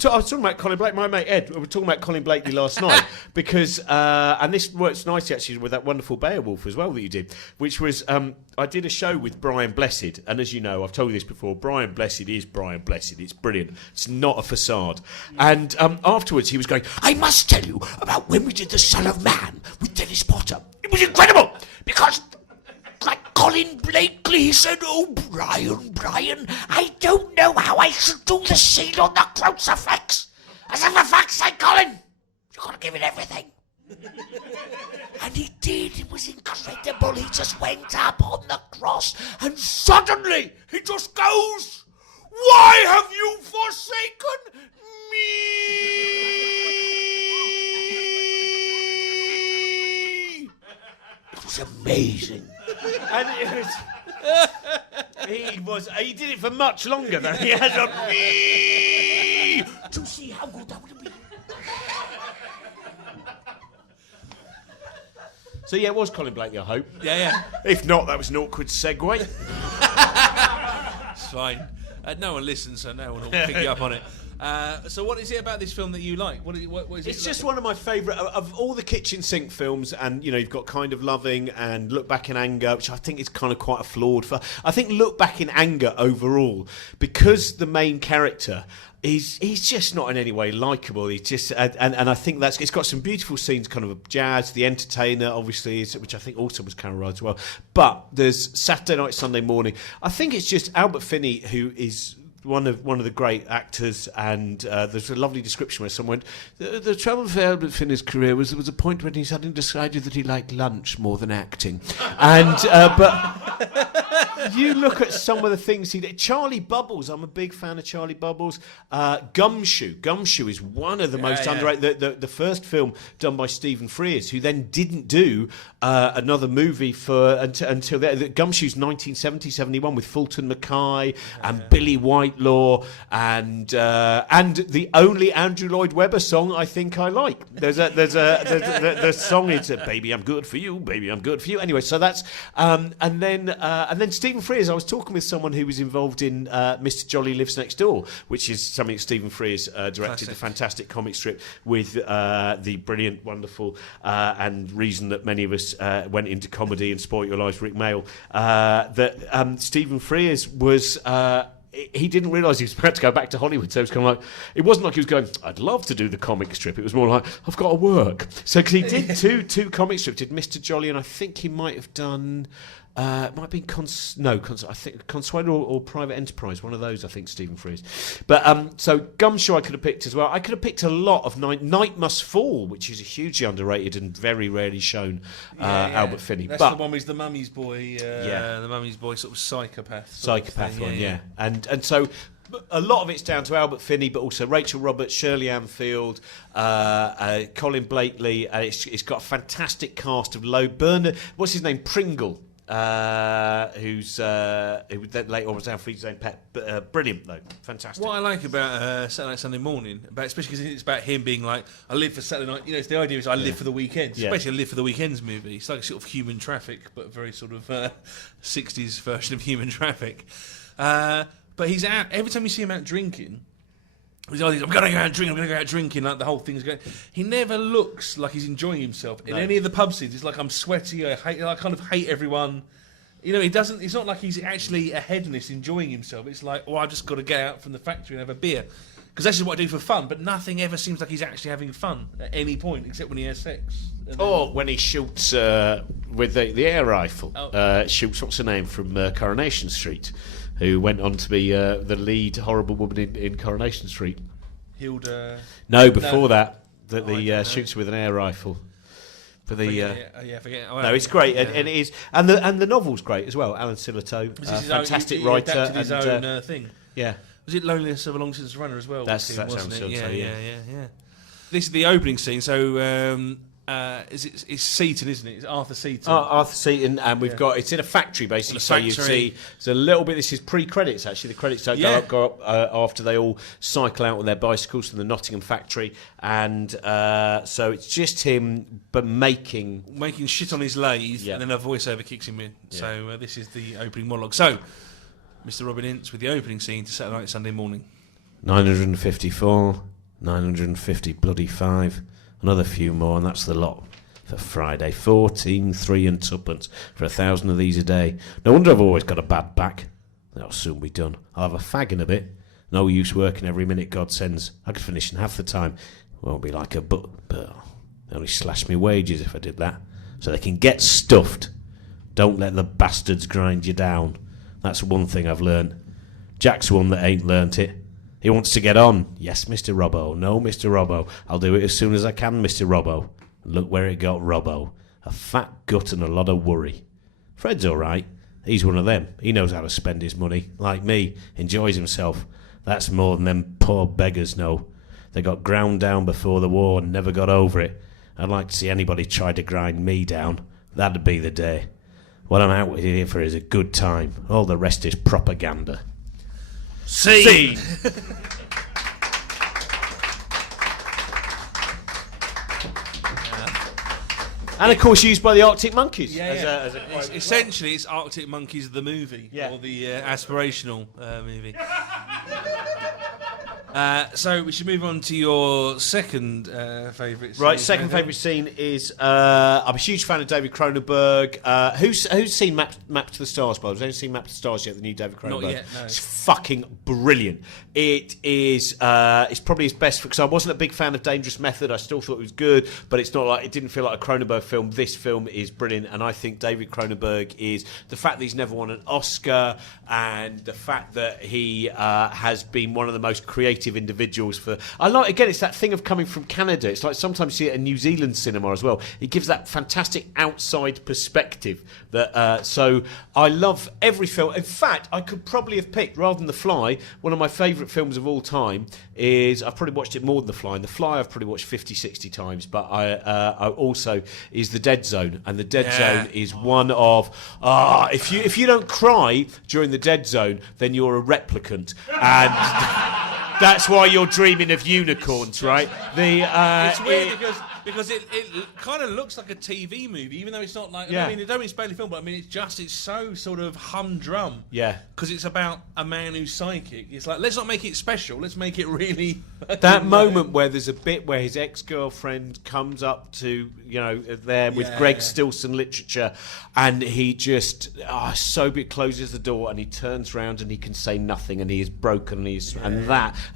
I was talking about Colin Blakely, my mate Ed. We were talking about Colin Blakely last night because, and this works nicely actually with that wonderful Beowulf as well that you did, which was I did a show with Brian Blessed, and as you know, I've told you this before. Brian Blessed is Brian Blessed. It's brilliant. It's not a facade. And afterwards, he was going, "I must tell you about when we did The Son of Man with Dennis Potter. It was incredible because." Like Colin Blakely said, "Oh, Brian, I don't know how I should do the scene on the crucifix. As a matter of fact, say, Colin, you've got to give it everything." And he did. It was incredible. He just went up on the cross and suddenly he just goes, "Why have you forsaken me?" It was amazing. And it was, he did it for much longer than he has on me to see how good that would be. So yeah, it was Colin Blakely, I hope. Yeah. If not, that was an awkward segue. It's fine. No one listens, so no one will pick you up on it. So what is it about this film that you like? What is it? It's just one of my favourite of all the kitchen sink films, and you know you've got Kind of Loving and Look Back in Anger, which I think is kind of quite a flawed. I think Look Back in Anger overall, because the main character he's just not in any way likeable. He's just and I think it's got some beautiful scenes, kind of jazz. The Entertainer, obviously, which I think also was Carol Ride as well. But there's Saturday Night, Sunday Morning. I think it's just Albert Finney who is one of the great actors, and there's a lovely description where someone went, the trouble for Albert Finney's career was there was a point when he suddenly decided that he liked lunch more than acting, and but you look at some of the things he did. Charlie Bubbles, I'm a big fan of Charlie Bubbles. Gumshoe is one of the most underrated. The first film done by Stephen Frears, who then didn't do another movie until Gumshoe's 1970-71 with Fulton Mackay and Billy Whitelaw and the only Andrew Lloyd Webber song I think I like. The song is "Baby I'm Good for You, Baby I'm Good for You." Anyway, so that's and then Stephen Frears. I was talking with someone who was involved in Mr. Jolly Lives Next Door, which is something that Stephen Frears directed. Classic. The fantastic comic strip with the brilliant, wonderful, and reason that many of us went into comedy and spoilt your lives, Rick Mayall. That Stephen Frears was. He didn't realise he was about to go back to Hollywood, so it was kind of like, it wasn't like he was going, "I'd love to do the comic strip." It was more like, "I've got to work." So because he did two comic strips, did Mr. Jolly, and I think he might have done. It might have been I think Consuelo or Private Enterprise, one of those, I think, Stephen Frears. But so Gumshoe I could have picked as well. I could have picked a lot of Night Must Fall, which is a hugely underrated and very rarely shown Albert Finney. That's but the one with the Mummy's Boy, the Mummy's Boy sort of psychopath. Psychopath one, yeah. And so a lot of it's down to Albert Finney, but also Rachel Roberts, Shirley Ann Field, Colin Blakely. It's got a fantastic cast of Bernard, what's his name, Pringle. Who then later on was Alfred's own pet. Brilliant though, fantastic. What I like about Saturday Night, Sunday Morning, especially because it's about him being like, "I live for Saturday night." You know, it's the idea is I live for the weekends. Yeah. Especially a Live for the Weekends movie. It's like a sort of Human Traffic, but a very sort of 60s version of Human Traffic. But he's out every time you see him out drinking. He's always, "I'm going to go out drinking, like the whole thing's going. He never looks like he's enjoying himself in any of the pub scenes. It's like, "I'm sweaty. I kind of hate everyone." You know, he doesn't. It's not like he's actually a hedonist enjoying himself. It's like, "I've just got to get out from the factory and have a beer," because that's just what I do for fun. But nothing ever seems like he's actually having fun at any point, except when he has sex. Or when he shoots with the air rifle. Shoots, what's her name, from Coronation Street. who went on to be the lead horrible woman in Coronation Street. Hilda. No, before that, I don't know. shoots with an air rifle. For the forget. Oh, no, it's great, and it is, and the novel's great as well. Alan Sillitoe, fantastic he writer, adapted his and own thing. yeah, Was it Loneliness of a Long Distance Runner as well? that's wasn't Alan it? Sillitoe. Yeah. This is the opening scene. So it's Seaton, isn't it? It's Arthur Seaton. Arthur Seaton, and we've got it's in a factory basically. So you see, it's a little bit. This is pre-credits actually. The credits don't go up after they all cycle out on their bicycles from the Nottingham factory, and so it's just him, but making shit on his lathe, and then a voiceover kicks him in. Yeah. So this is the opening monologue. So, Mr. Robin Ince with the opening scene to Saturday Night Sunday Morning. 954, 950 bloody 5. Another few more, and that's the lot for Friday. 14, 3 and twopence for 1,000 of these a day. No wonder I've always got a bad back. That'll soon be done. I'll have a fag in a bit. No use working every minute God sends. I could finish in half the time. Won't be like a but they only slash me wages if I did that. So they can get stuffed. Don't let the bastards grind you down. That's one thing I've learned. Jack's one that ain't learnt it. He wants to get on. Yes, Mr. Robbo. No, Mr. Robbo. I'll do it as soon as I can, Mr. Robbo. Look where it got Robbo. A fat gut and a lot of worry. Fred's all right. He's one of them. He knows how to spend his money. Like me. Enjoys himself. That's more than them poor beggars know. They got ground down before the war and never got over it. I'd like to see anybody try to grind me down. That'd be the day. What I'm out here for is a good time. All the rest is propaganda. Scene. And of course used by the Arctic Monkeys. Essentially, it's Arctic Monkeys the movie, or the aspirational movie. So we should move on to your second favourite scene. Right, second favourite scene is I'm a huge fan of David Cronenberg. Who's seen Map to the Stars, by the way? Has anyone seen Map to the Stars yet, the new David Cronenberg? Not yet, no. It's fucking brilliant. It is it's probably his best, because I wasn't a big fan of Dangerous Method. I still thought it was good, but it didn't feel like a Cronenberg film. This film is brilliant, and I think David Cronenberg is, the fact that he's never won an Oscar, and the fact that he has been one of the most creative individuals again, it's that thing of coming from Canada. It's like sometimes you see it in New Zealand cinema as well. It gives that fantastic outside perspective that so I love every film. In fact, I could probably have picked, rather than The Fly, one of my favourite films of all time is, I've probably watched it more than The Fly, and The Fly I've probably watched 50, 60 times, but I also is The Dead Zone, and The Dead Zone is one of if you don't cry during The Dead Zone, then you're a replicant, and that's why you're dreaming of unicorns, right? It's weird because it kind of looks like a TV movie, even though it's not like. I mean, it don't mean it's barely filmed, but I mean it's so sort of humdrum. Yeah. Because it's about a man who's psychic. It's like, let's not make it special. Let's make it really. That moment where there's a bit where his ex-girlfriend comes up to there with Greg Stilson literature, and he just closes the door and he turns around and he can say nothing, and he is broken, and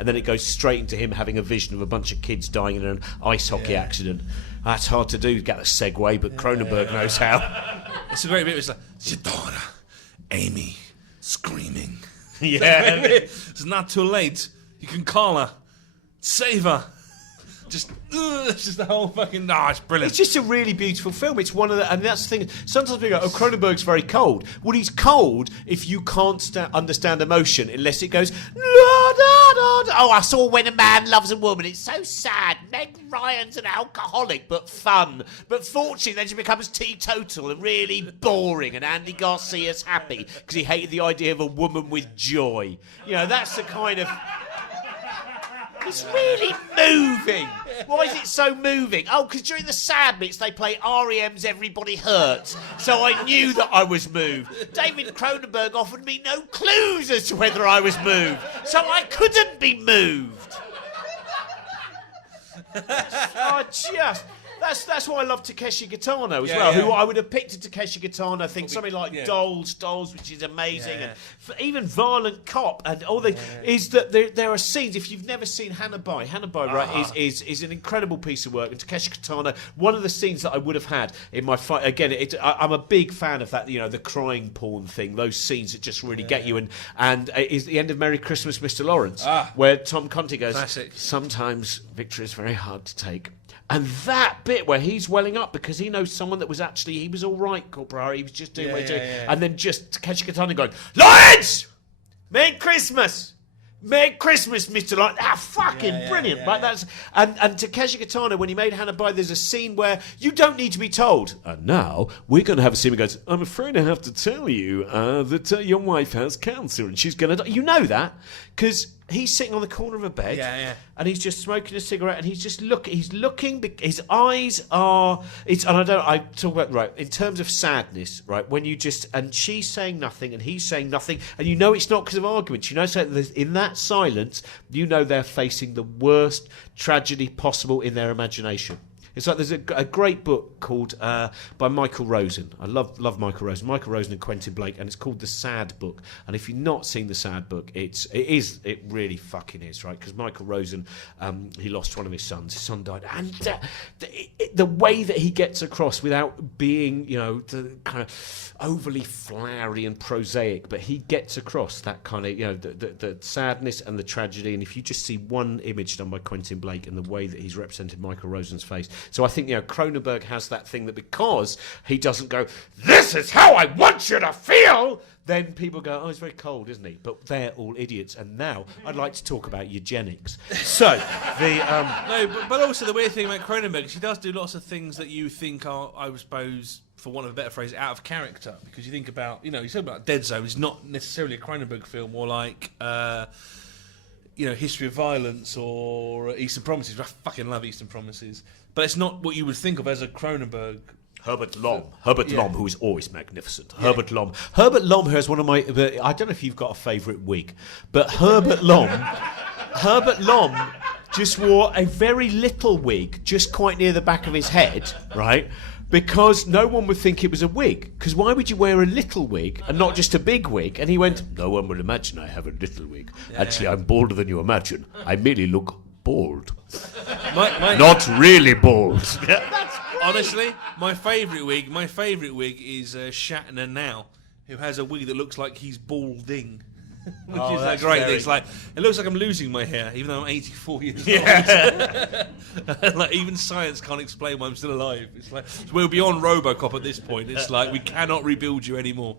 then it goes straight into him having a vision of a bunch of kids dying in an ice hockey accident. That's hard to do, get a segue, but Cronenberg knows how. It's a great bit. It's like, it's your daughter, Amy, screaming. Yeah. It's not too late. You can call her. Save her. It's just the whole fucking. It's brilliant. It's just a really beautiful film. It's one of the, and that's the thing. Sometimes we go, Cronenberg's very cold. Well, he's cold if you can't understand emotion, unless it goes. Oh, I saw When a Man Loves a Woman. It's so sad. Meg Ryan's an alcoholic, but fun. But fortunately, then she becomes teetotal and really boring. And Andy Garcia's happy because he hated the idea of a woman with joy. That's the kind of. It's really moving. Why is it so moving? Oh, because during the sad bits they play R.E.M's Everybody Hurts, so I knew that I was moved. David Cronenberg offered me no clues as to whether I was moved, so I couldn't be moved. That's why I love Takeshi Kitano as Yeah, well. yeah. Who I would have picked a Takeshi Kitano. I think something like Dolls, which is amazing, and even Violent Cop, and all the is that there are scenes. If you've never seen Hanabi, right, is an incredible piece of work. And Takeshi Kitano, one of the scenes that I would have had in my fight again. I'm a big fan of that. The crying porn thing. Those scenes that just really get you. And is the end of Merry Christmas, Mr. Lawrence, where Tom Conti goes, Classic. sometimes victory is very hard to take. And that bit where he's welling up because he knows someone that he was all right, Corporari, he was just doing what he was doing. And then just Takeshi Kitano going, Lawrence! Merry Christmas! Merry Christmas, Mr. Lawrence. Fucking brilliant. Right? That's and Takeshi Kitano, when he made Hanabi, there's a scene where you don't need to be told. And now we're going to have a scene where he goes, I'm afraid I have to tell you that your wife has cancer and she's going to die. You know that because he's sitting on the corner of a bed and he's just smoking a cigarette and he's looking, his eyes are, I talk about, right, in terms of sadness, right, when you just, and she's saying nothing and he's saying nothing and you know it's not because of arguments, so in that silence, they're facing the worst tragedy possible in their imagination. It's like there's a great book called by Michael Rosen. I love Michael Rosen. Michael Rosen and Quentin Blake, and it's called The Sad Book. And if you've not seen The Sad Book, it really fucking is, right? Because Michael Rosen, he lost one of his sons. His son died, and the way that he gets across without being, the kind of overly flowery and prosaic, but he gets across that kind of, the sadness and the tragedy. And if you just see one image done by Quentin Blake and the way that he's represented Michael Rosen's face. So I think, Cronenberg has that thing that because he doesn't go, this is how I want you to feel, then people go, oh, he's very cold, isn't he? But they're all idiots. And now I'd like to talk about eugenics. So, but also the weird thing about Cronenberg is he does do lots of things that you think are, I suppose, for want of a better phrase, out of character. Because you think about, you said about Dead Zone, it's not necessarily a Cronenberg film, or like... History of Violence or Eastern Promises. I fucking love Eastern Promises. But it's not what you would think of as a Cronenberg. Herbert Lom, who is always magnificent. Yeah. Herbert Lom, who has one of my... I don't know if you've got a favourite wig, but Herbert Lom just wore a very little wig, just quite near the back of his head, right? Because no one would think it was a wig. Because why would you wear a little wig and not just a big wig? And he went, no one would imagine I have a little wig. Actually, I'm bolder than you imagine. I merely look bald. Not really bald. Honestly, my favourite wig is Shatner now, who has a wig that looks like he's balding. Which is a great thing. It's like, it looks like I'm losing my hair, even though I'm 84 years old. Like, even science can't explain why I'm still alive. It's like, we're beyond RoboCop at this point. It's like, we cannot rebuild you anymore.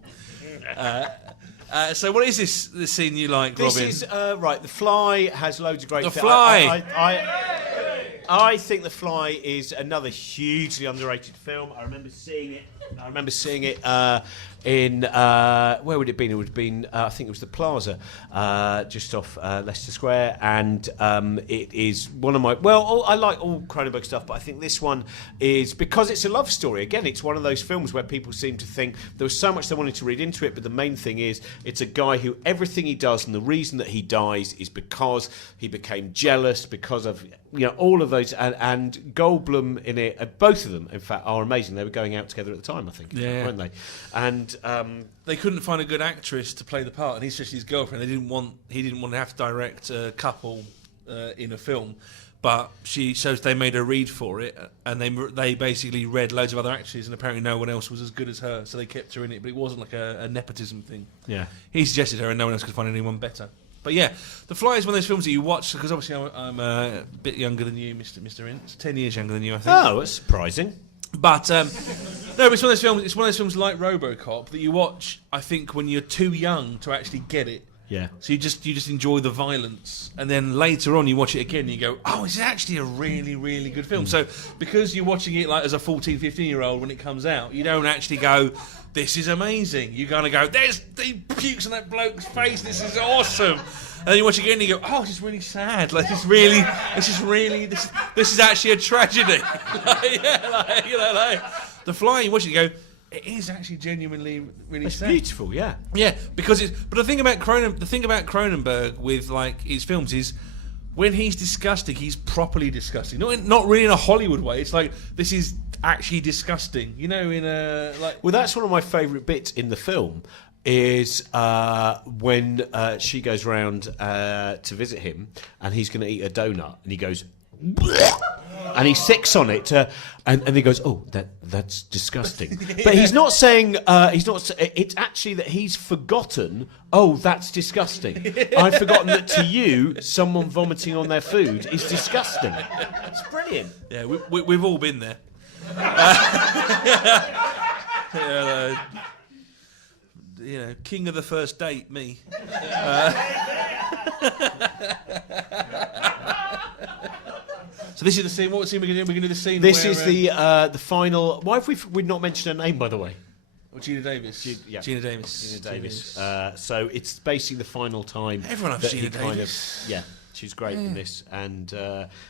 So what is this scene you like, Robin? This is, right, The Fly has loads of great... The Fly! I think The Fly is another hugely underrated film. I remember seeing it in... where would it have been? It would have been... I think it was the Plaza, just off Leicester Square. And it is one of my... Well, I like all Cronenberg stuff, but I think this one is... Because it's a love story. Again, it's one of those films where people seem to think there was so much they wanted to read into it, but the main thing is it's a guy who everything he does, and the reason that he dies is because he became jealous, because of... all of those, and Goldblum in it, both of them, in fact, are amazing. They were going out together at the time, I think, weren't they? And they couldn't find a good actress to play the part, and he's just his girlfriend. He didn't want to have to direct a couple in a film, but so they made her read for it, and they basically read loads of other actresses, and apparently no one else was as good as her, so they kept her in it. But it wasn't like a nepotism thing. Yeah, he suggested her, and no one else could find anyone better. But yeah, The Fly is one of those films that you watch, because obviously I'm a bit younger than you, Mr. Ince. 10 years younger than you, I think. Oh, that's surprising. But no, it's one of those films. It's one of those films like RoboCop that you watch, I think, when you're too young to actually get it. Yeah. So you just enjoy the violence, and then later on you watch it again and you go, oh, it's actually a really, really good film. So because you're watching it like as a 14, 15-year-old when it comes out, you don't actually go, this is amazing. You're going to go, he pukes on that bloke's face, this is awesome. And then you watch it again and you go, oh, this is really sad. Like, this is actually a tragedy. The Fly, you watch it and go, it is actually genuinely really sad. It's beautiful, yeah. Yeah, because but the thing about Cronenberg with like his films is when he's disgusting, he's properly disgusting. Not really in a Hollywood way. It's like, this is actually disgusting. You know, in a like. Well, that's one of my favourite bits in the film. Is when she goes round to visit him, and he's going to eat a donut, and he goes, and he sicks on it, and he goes, "Oh, that's disgusting." But he's not saying It's actually that he's forgotten. Oh, that's disgusting. I've forgotten that to you, someone vomiting on their food is disgusting. It's brilliant. Yeah, we've all been there. You know, king of the first date, me. So this is the scene. What scene we're going to do? We're going to do the scene. This where, is the final. Why have we not mentioned her name, by the way? Gina Davis. Gina Davis. So it's basically the final time. Everyone loves Gina Davis. She's great in this, and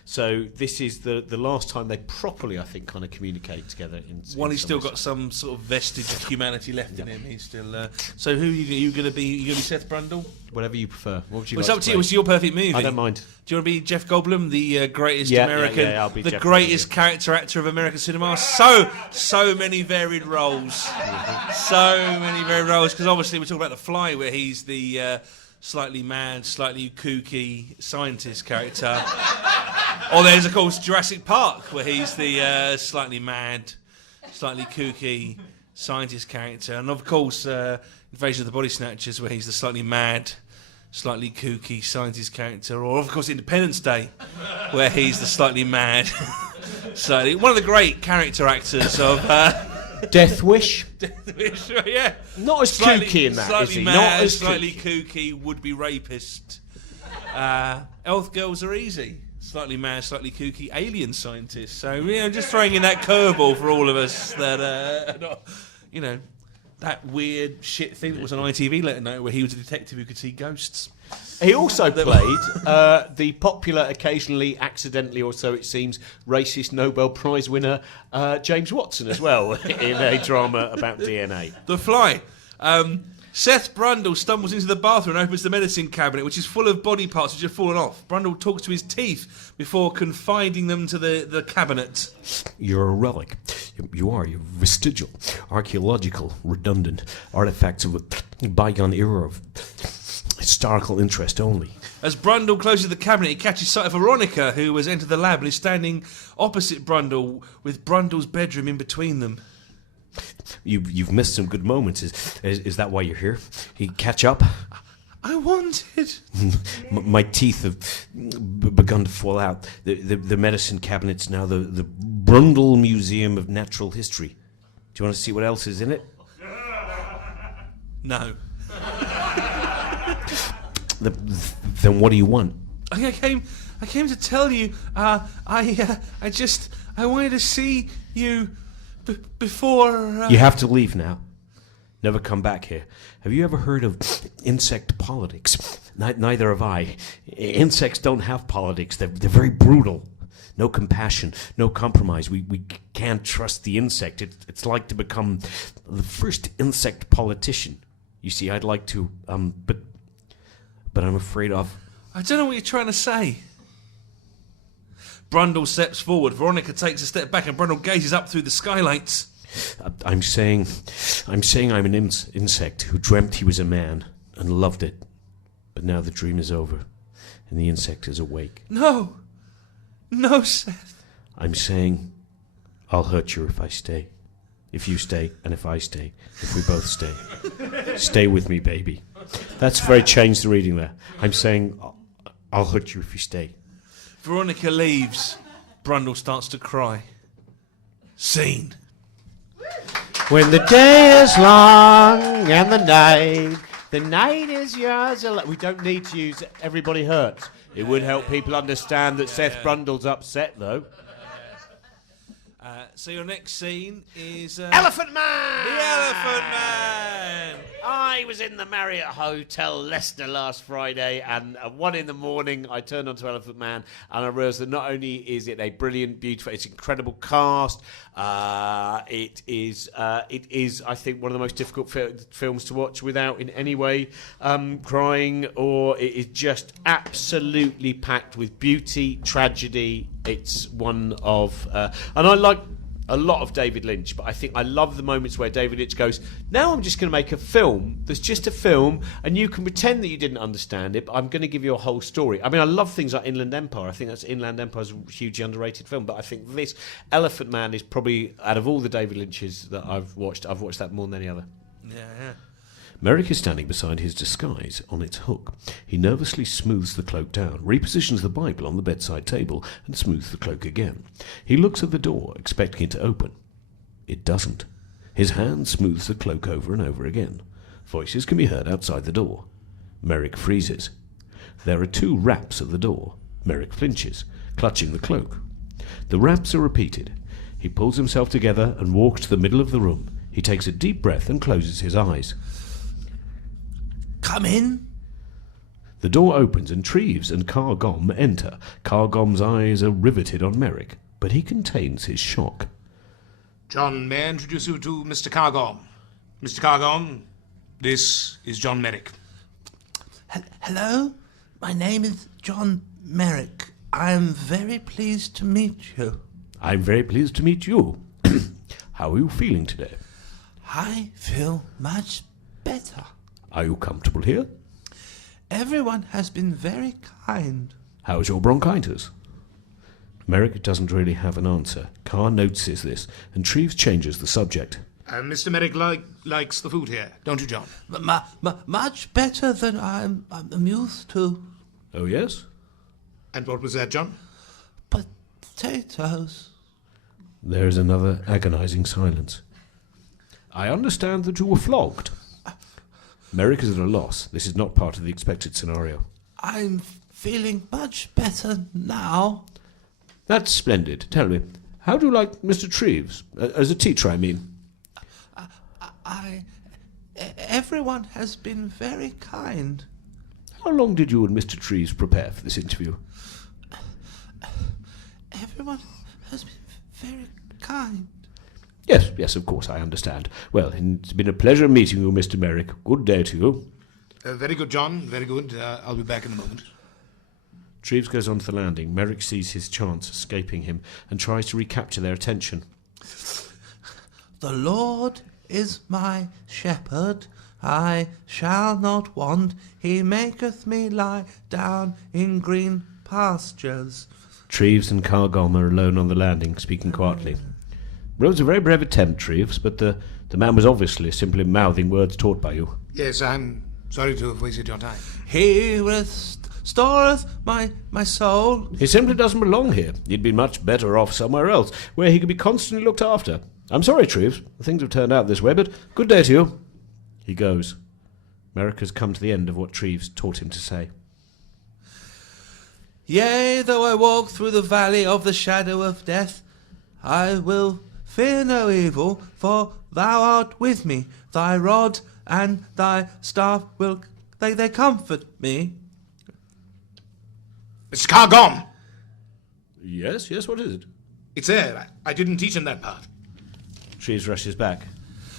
so this is the last time they properly, I think, kind of communicate together. He's still got some sort of vestige of humanity left in him. He's still. So who are you going to be? You going to be Seth Brundle? Whatever you prefer. What would you? It's like up to you. It's your perfect movie. I don't mind. Do you want to be Jeff Goldblum, the greatest American, I'll be the Jeff greatest Goldblum, character actor of American cinema? So many varied roles. So many varied roles. Because obviously we're talking about The Fly, where he's the slightly mad, slightly kooky scientist character. Or there's, of course, Jurassic Park, where he's the slightly mad, slightly kooky scientist character. And, of course, Invasion of the Body Snatchers, where he's the slightly mad, slightly kooky scientist character. Or, of course, Independence Day, where he's the slightly mad, slightly... One of the great character actors of... Death Wish. Yeah. Not as kooky in that, slightly is he? Mad, Not as slightly kooky, would-be rapist. Elf Girls Are Easy. Slightly mad, slightly kooky alien scientist. So, just throwing in that curveball for all of us that, that weird shit thing that was on ITV late at night where he was a detective who could see ghosts. He also played the popular, occasionally, accidentally or so it seems, racist Nobel Prize winner James Watson as well in a drama about DNA. The Fly. Seth Brundle stumbles into the bathroom and opens the medicine cabinet, which is full of body parts which have fallen off. Brundle talks to his teeth before confiding them to the cabinet. You're a relic. You're vestigial, archaeological, redundant artifacts of a bygone era of historical interest only. As Brundle closes the cabinet, he catches sight of Veronica, who has entered the lab and is standing opposite Brundle, with Brundle's bedroom in between them. You've missed some good moments. Is that why you're here? You catch up? I wanted. My teeth have begun to fall out. The medicine cabinet's now the Brundle Museum of Natural History. Do you want to see what else is in it? No. Then what do you want? I came to tell you. I wanted to see you before. You have to leave now. Never come back here. Have you ever heard of insect politics? Neither have I. Insects don't have politics. They're very brutal. No compassion, no compromise. We can't trust the insect. It's like to become the first insect politician. You see, I'd like to, but I'm afraid of... I don't know what you're trying to say. Brundle steps forward. Veronica takes a step back and Brundle gazes up through the skylights. I'm saying I'm an insect who dreamt he was a man and loved it. But now the dream is over and the insect is awake. No, Seth. I'm saying I'll hurt you if I stay. If you stay and if I stay. If we both stay. Stay with me, baby. That's very changed the reading there. I'm saying I'll hurt you if you stay. Veronica leaves. Brundle starts to cry. Scene. When the day is long and the night is yours. We don't need to use Everybody Hurts. It would help people understand that Seth Brundle's upset, though. So your next scene is... Elephant Man! The Elephant Man! I was in the Marriott Hotel Leicester last Friday, and at 1 a.m, I turned on to Elephant Man, and I realised that not only is it a brilliant, beautiful, it's an incredible cast. It is, I think, one of the most difficult films to watch without in any way crying, or it is just absolutely packed with beauty, tragedy. It's one of, and I like a lot of David Lynch, but I think I love the moments where David Lynch goes, now I'm just going to make a film that's just a film, and you can pretend that you didn't understand it, but I'm going to give you a whole story. I mean, I love things like Inland Empire. I think Inland Empire is a hugely underrated film, but I think this Elephant Man is probably, out of all the David Lynches that I've watched that more than any other. Yeah. Merrick is standing beside his disguise on its hook. He nervously smooths the cloak down, repositions the Bible on the bedside table, and smooths the cloak again. He looks at the door, expecting it to open. It doesn't. His hand smooths the cloak over and over again. Voices can be heard outside the door. Merrick freezes. There are 2 raps at the door. Merrick flinches, clutching the cloak. The raps are repeated. He pulls himself together and walks to the middle of the room. He takes a deep breath and closes his eyes. Come in. The door opens and Treves and Cargom enter. Cargom's eyes are riveted on Merrick, but he contains his shock. John, may I introduce you to Mr. Cargom? Mr. Cargom, this is John Merrick. Hello, my name is John Merrick. I am very pleased to meet you. I'm very pleased to meet you. How are you feeling today? I feel much better. Are you comfortable here? Everyone has been very kind. How's your bronchitis? Merrick doesn't really have an answer. Carr notices this, and Treves changes the subject. Mr. Merrick likes the food here, don't you, John? Much better than I'm used to. Oh, yes? And what was that, John? Potatoes. There is another agonizing silence. I understand that you were flogged. Merrick is at a loss. This is not part of the expected scenario. I'm feeling much better now. That's splendid. Tell me, how do you like Mr. Treves? As a teacher, I mean. Everyone has been very kind. How long did you and Mr. Treves prepare for this interview? Everyone has been very kind. Yes, of course, I understand. Well, it's been a pleasure meeting you, Mr. Merrick. Good day to you. Very good, John. Very good. I'll be back in a moment. Treves goes on to the landing. Merrick sees his chance escaping him and tries to recapture their attention. The Lord is my shepherd, I shall not want. He maketh me lie down in green pastures. Treves and Cargom are alone on the landing, speaking quietly. Well, it was a very brave attempt, Treves, but the man was obviously simply mouthing words taught by you. Yes, I'm sorry to have wasted your time. He restoreth my soul. He simply doesn't belong here. He'd be much better off somewhere else, where he could be constantly looked after. I'm sorry, Treves. Things have turned out this way, but good day to you. He goes. Merrick has come to the end of what Treves taught him to say. Yea, though I walk through the valley of the shadow of death, I will fear no evil, for thou art with me. Thy rod and thy staff will they comfort me. Mr. Cargom! Yes, what is it? It's there. I didn't teach him that part. Treves rushes back.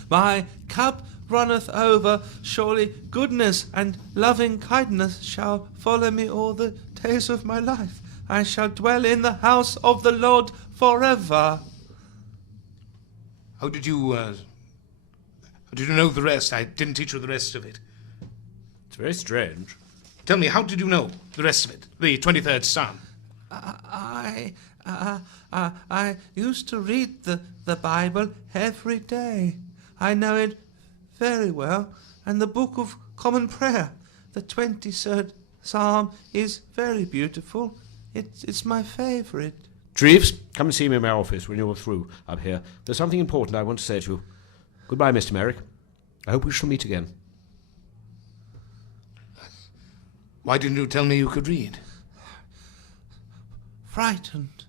My cup runneth over. Surely goodness and loving kindness shall follow me all the days of my life. I shall dwell in the house of the Lord forever. How did you know the rest? I didn't teach you the rest of it. It's very strange. Tell me, how did you know the rest of it? The 23rd Psalm. I used to read the Bible every day. I know it very well. And the Book of Common Prayer, the 23rd Psalm, is very beautiful. It's my favourite. Treves, come and see me in my office when you're through up here. There's something important I want to say to you. Goodbye, Mr. Merrick. I hope we shall meet again. Why didn't you tell me you could read? Frightened.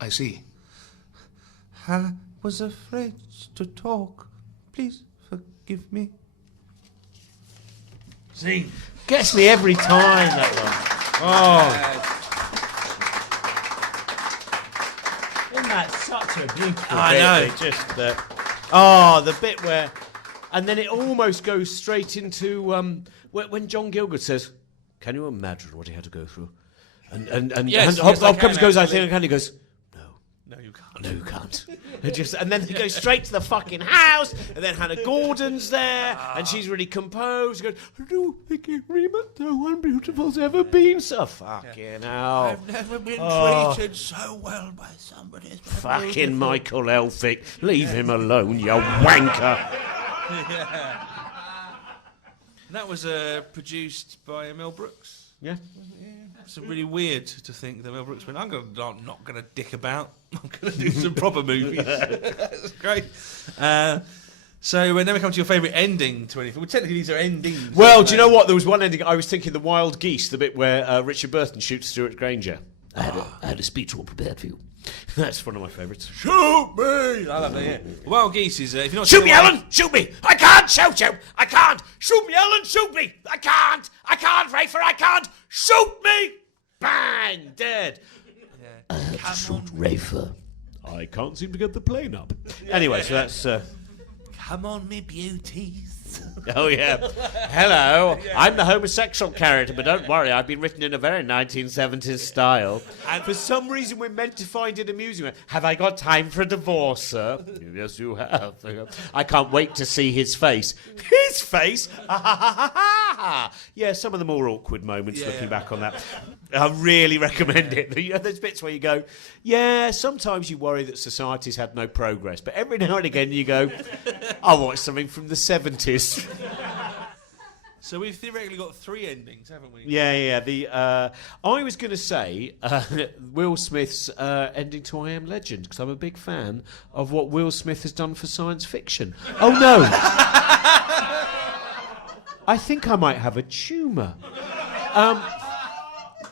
I see. I was afraid to talk. Please forgive me. Scene. Gets me every time, that one. Oh. Isn't that such a beautiful I bit? know. It just, the bit where... And then it almost goes straight into when John Gielgud says, "Can you imagine what he had to go through?" And Yes, Hopkins I can, goes, "I actually. think I can." He goes, No, you can't. "No, you can't." And then he goes straight to the fucking house, and then Hannah Gordon's there, and she's really composed. She goes, "I don't think no one beautiful's ever been so fucking hell." I've never been treated so well by somebody. as Fucking beautiful. Michael Elphick, leave him alone, you wanker. That was produced by Mel Brooks. Yeah. It's really weird to think that Mel Brooks went, I'm not going to dick about. I'm going to do some proper movies. That's great. So then we come to your favourite ending to anything. Well, technically these are endings. Well, do you know what? There was one ending. I was thinking the Wild Geese, the bit where Richard Burton shoots Stuart Granger. I had a speech all prepared for you. That's one of my favourites. Shoot me! I love that, yeah. Wild Geese is, if you're not Shoot sure me, why- Alan! Shoot me! I can't shoot you! I can't! Shoot me, Alan! Shoot me! I can't! Rafer! I can't! Shoot me! Bang! Dead. Shoot Rafer. I can't seem to get the plane up. Anyway, so that's... Come on, me beauties. Oh, yeah. Hello. I'm the homosexual character, but don't worry, I've been written in a very 1970s style. And for some reason, we're meant to find it amusing. Have I got time for a divorce, sir? Yes, you have. I can't wait to see his face. His face? Yeah, some of the more awkward moments looking back on that. I really recommend it. You know, there's bits where you go, yeah, sometimes you worry that society's had no progress, but every now and again you go, I'll watch something from the 70s. So we've theoretically got 3 endings, haven't we? Yeah. I was going to say Will Smith's ending to I Am Legend, because I'm a big fan of what Will Smith has done for science fiction. Oh, no. I think I might have a tumour.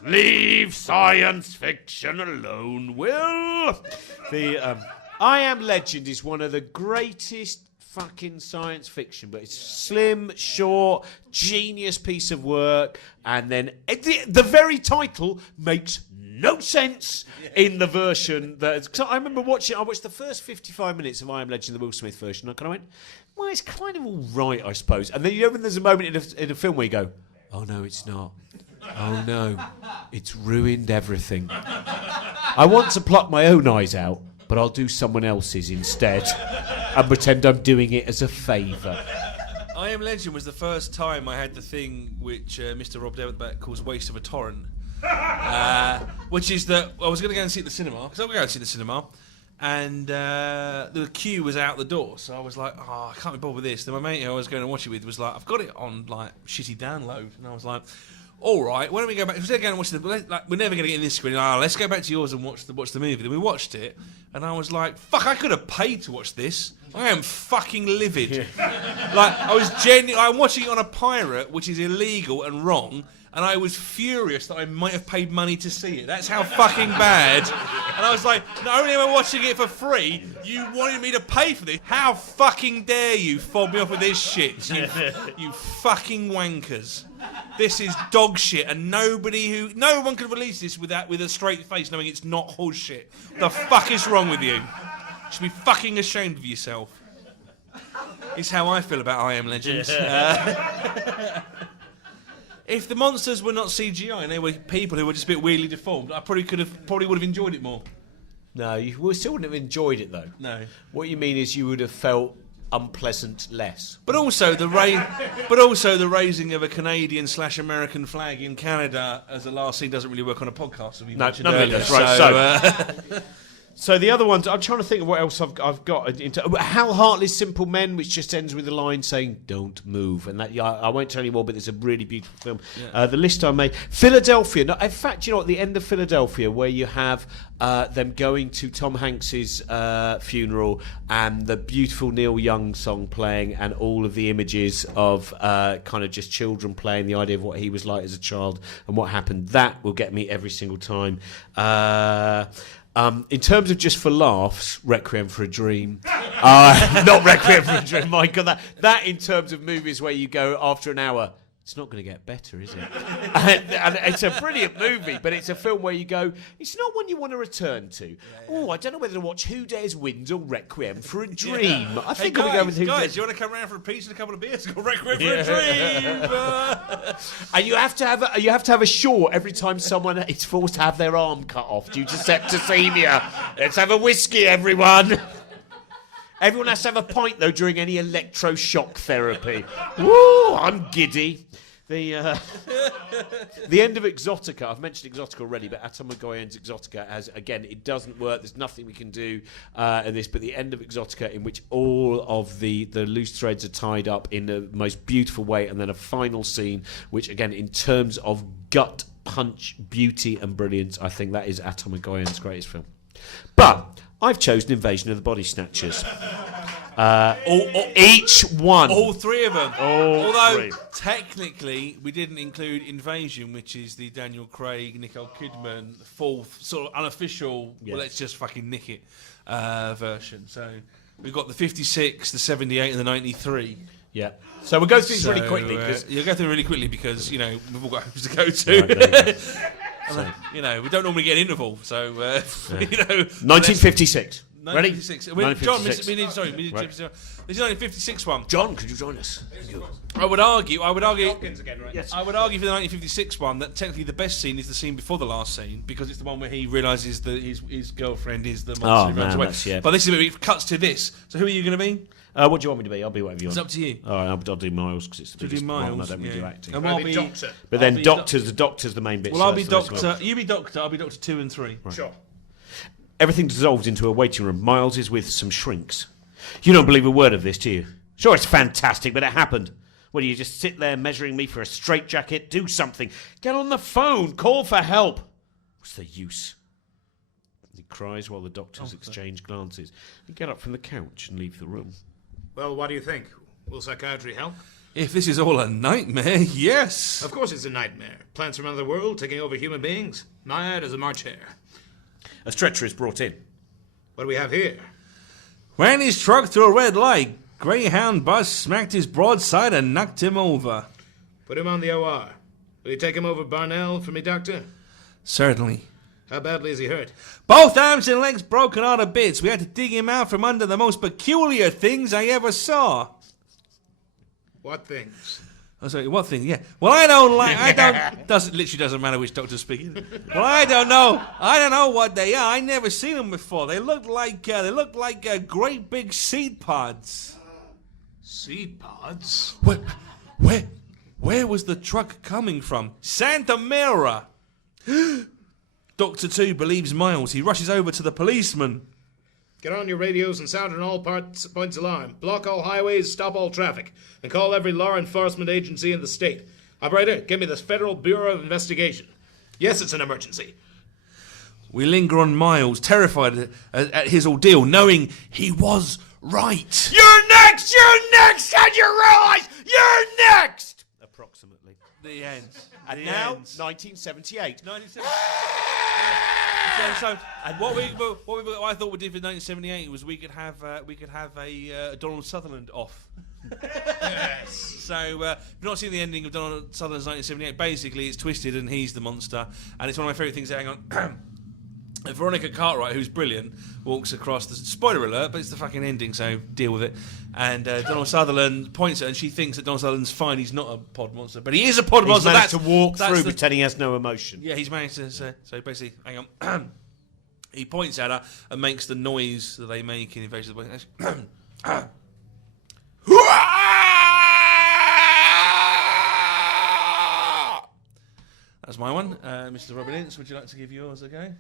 Leave science fiction alone, Will. I Am Legend is one of the greatest fucking science fiction, but it's slim, short, genius piece of work, and then the very title makes no sense in the version that... Cause I remember I watched the first 55 minutes of I Am Legend, the Will Smith version, and I kind of went, well, it's kind of all right, I suppose. And then you know when there's a moment in a film where you go, oh no, it's not. Oh no, it's ruined everything. I want to pluck my own eyes out, but I'll do someone else's instead and pretend I'm doing it as a favour. I Am Legend was the first time I had the thing which Mr. Rob Devitt calls waste of a torrent, which is that I was going to go and see it at the cinema, because I was going to go and see it at the cinema, and the queue was out the door, so I was like, oh, I can't be bothered with this. Then my mate who I was going to watch it with was like, I've got it on like shitty download, and I was like, all right, why don't we go back? Instead of going and watching we're never going to get in this screen. Let's go back to yours and watch the movie. Then we watched it, and I was like, fuck, I could have paid to watch this. I am fucking livid. Like, I was I'm watching it on a pirate, which is illegal and wrong, and I was furious that I might have paid money to see it. That's how fucking bad. And I was like, not only am I watching it for free, you wanted me to pay for this. How fucking dare you fob me off with this shit, you fucking wankers. This is dog shit, and no one can release this with a straight face knowing it's not horse shit. The fuck is wrong with you? You should be fucking ashamed of yourself. It's how I feel about I Am Legend. If the monsters were not CGI and they were people who were just a bit weirdly deformed, I probably would have enjoyed it more. No, you still wouldn't have enjoyed it though. No. What you mean is you would have felt unpleasant less. But also the raising of a Canadian/American flag in Canada as a last scene doesn't really work on a podcast. As we mentioned none of it earlier. does. Right, so the other ones, I'm trying to think of what else I've got. Hal Hartley's Simple Men, which just ends with a line saying, don't move. And that I won't tell you more, but it's a really beautiful film. Yeah. The list I made. Philadelphia. No, in fact, you know, at the end of Philadelphia, where you have them going to Tom Hanks's funeral and the beautiful Neil Young song playing and all of the images of kind of just children playing, the idea of what he was like as a child and what happened. That will get me every single time. In terms of just for laughs, Requiem for a Dream. Not Requiem for a Dream, my God. That in terms of movies where you go after an hour, it's not going to get better, is it? and it's a brilliant movie, but it's a film where you go, it's not one you want to return to. Oh, I don't know whether to watch Who Dares Wins or Requiem for a Dream. I think I'll go with Who Guys, Dares. do you want to come round for a pizza and a couple of beers? Go Requiem for a Dream. And you have to have a short every time someone is forced to have their arm cut off due to septicemia. Let's have a whiskey, everyone. Everyone has to have a pint, though, during any electroshock therapy. Woo, I'm giddy. The end of Exotica, I've mentioned Exotica already, but Atomic Goyen's Exotica has, again, it doesn't work. There's nothing we can do in this, but the end of Exotica, in which all of the loose threads are tied up in the most beautiful way, and then a final scene, which, again, in terms of gut punch, beauty, and brilliance, I think that is Atomic Goyen's greatest film. But I've chosen Invasion of the Body Snatchers. Each one. All three of them. Although three. Technically we didn't include Invasion, which is the Daniel Craig, Nicole Kidman, fourth sort of unofficial, well, let's just fucking nick it version. So we've got the 56, the 78 and the 93. Yeah. So we'll go through these really quickly. You'll go through really quickly because, you know, we've all got homes to go to. Right, you know, we don't normally get an interval, so, you know. 1956. Ready? Ready? 1956. John, we need right. This is 1956 one. John, could you join us? I would argue again, right? Yes. I would argue for the 1956 one that technically the best scene is the scene before the last scene, because it's the one where he realises that his girlfriend is the monster who runs away. Yeah. But this is where it cuts to this. So who are you going to be? What do you want me to be? I'll be whatever you want. It's up to you. All right, I'll do Miles because it's the biggest one. I don't really do acting. And I'll be Doctor. But then the Doctor's the main bit. Well, I'll be Doctor. You be Doctor. I'll be Doctor 2 and 3. Right. Sure. Everything dissolved into a waiting room. Miles is with some shrinks. You don't believe a word of this, do you? Sure, it's fantastic, but it happened. Well, do you just sit there measuring me for a straitjacket? Do something. Get on the phone. Call for help. What's the use? He cries while the doctors exchange glances. You get up from the couch and leave the room. Well, what do you think? Will psychiatry help? If this is all a nightmare, yes. Of course it's a nightmare. Plants from another world taking over human beings. Naiad as a March hare. A stretcher is brought in. What do we have here? Ran his truck through a red light. Greyhound bus smacked his broadside and knocked him over. Put him on the OR. Will you take him over Barnell for me, Doctor? Certainly. How badly is he hurt? Both arms and legs broken all to bits. We had to dig him out from under the most peculiar things I ever saw. What things? Oh, sorry, what thing? Yeah. Well, I don't. Literally doesn't matter which doctor's speaking. Well, I don't know. I don't know what they are. I never seen them before. They look like great big seed pods. Seed pods? Where was the truck coming from? Santa Mira. Dr. 2 believes Miles. He rushes over to the policeman. Get on your radios and sound on all points alarm. Block all highways, stop all traffic, and call every law enforcement agency in the state. Operator, give me the Federal Bureau of Investigation. Yes, it's an emergency. We linger on Miles, terrified at his ordeal, knowing he was right. You're next, and you realise you're next! Approximately. The end. And the now, end. 1978. So, and what I thought we'd do for 1978 was we could have a Donald Sutherland off. Yes. So, if you've not seen the ending of Donald Sutherland's 1978, basically it's twisted and he's the monster, and it's one of my favourite things. Hang on. Veronica Cartwright, who's brilliant, walks across the... Spoiler alert, but it's the fucking ending, so deal with it. And Donald Sutherland points at her, and she thinks that Donald Sutherland's fine, he's not a pod monster. But he is a pod monster. He's managed to walk through pretending he has no emotion. Yeah, he's managed to... So basically, hang on. He points at her and makes the noise that they make in Invasion of the Body. That's my one. Mr. Robin Ince, would you like to give yours a go?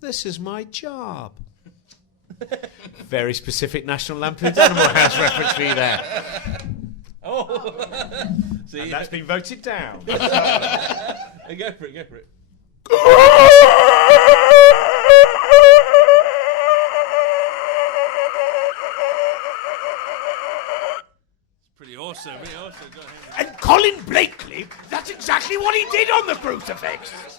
This is my job. Very specific National Lampoon's Animal House reference for you there. Oh, see, and that's been voted down. Go for it. Pretty awesome. Go ahead. And Colin Blakely, that's exactly what he did on the crucifix.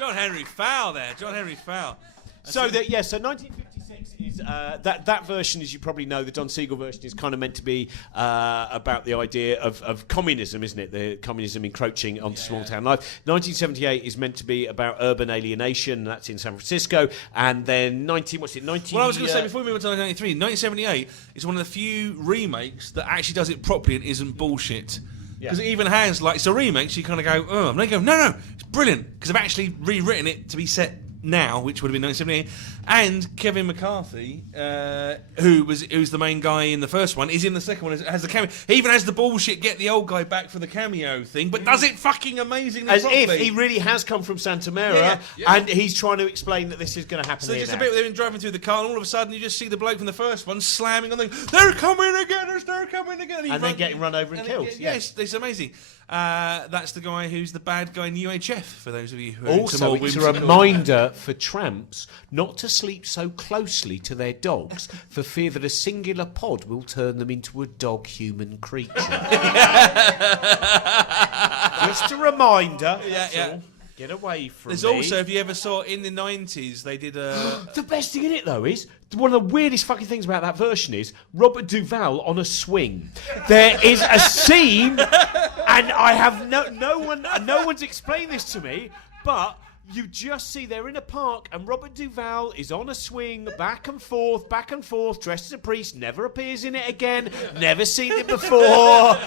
John Henry Fowl there. John Henry Fowl. So 1956 is that version, as you probably know, the Don Siegel version is kind of meant to be about the idea of communism, isn't it? The communism encroaching onto small town life. 1978 is meant to be about urban alienation. That's in San Francisco. And then Well, I was going to say before we move on to 1993, 1978 is one of the few remakes that actually does it properly and isn't bullshit. Because it even has, like, it's a remake, so you kind of go, oh, and they go, no, it's brilliant, because I've actually rewritten it to be set now, which would have been 1978, and Kevin McCarthy, who's the main guy in the first one, is in the second one, has the cameo. He even has the bullshit get the old guy back for the cameo thing, but does it fucking amazingly as properly. if he really has come from Santa Mara, and he's trying to explain that this is going to happen. So here just now. a bit where they've been driving through the car, and all of a sudden you just see the bloke from the first one slamming on the they're coming again, they're coming again, and then getting run over and killed. Yes, it's amazing. That's the guy who's the bad guy in UHF, for those of you who are Also, it's a reminder for tramps not to sleep so closely to their dogs for fear that a singular pod will turn them into a dog-human creature. Just a reminder. That's all. Get away from There's me. also, if you ever saw in the 90s, they did a... The best thing in it, though, is one of the weirdest fucking things about that version is Robert Duvall on a swing. There is a scene, and I have no one's explained this to me, but you just see they're in a park, and Robert Duvall is on a swing, back and forth, dressed as a priest, never appears in it again, never seen it before.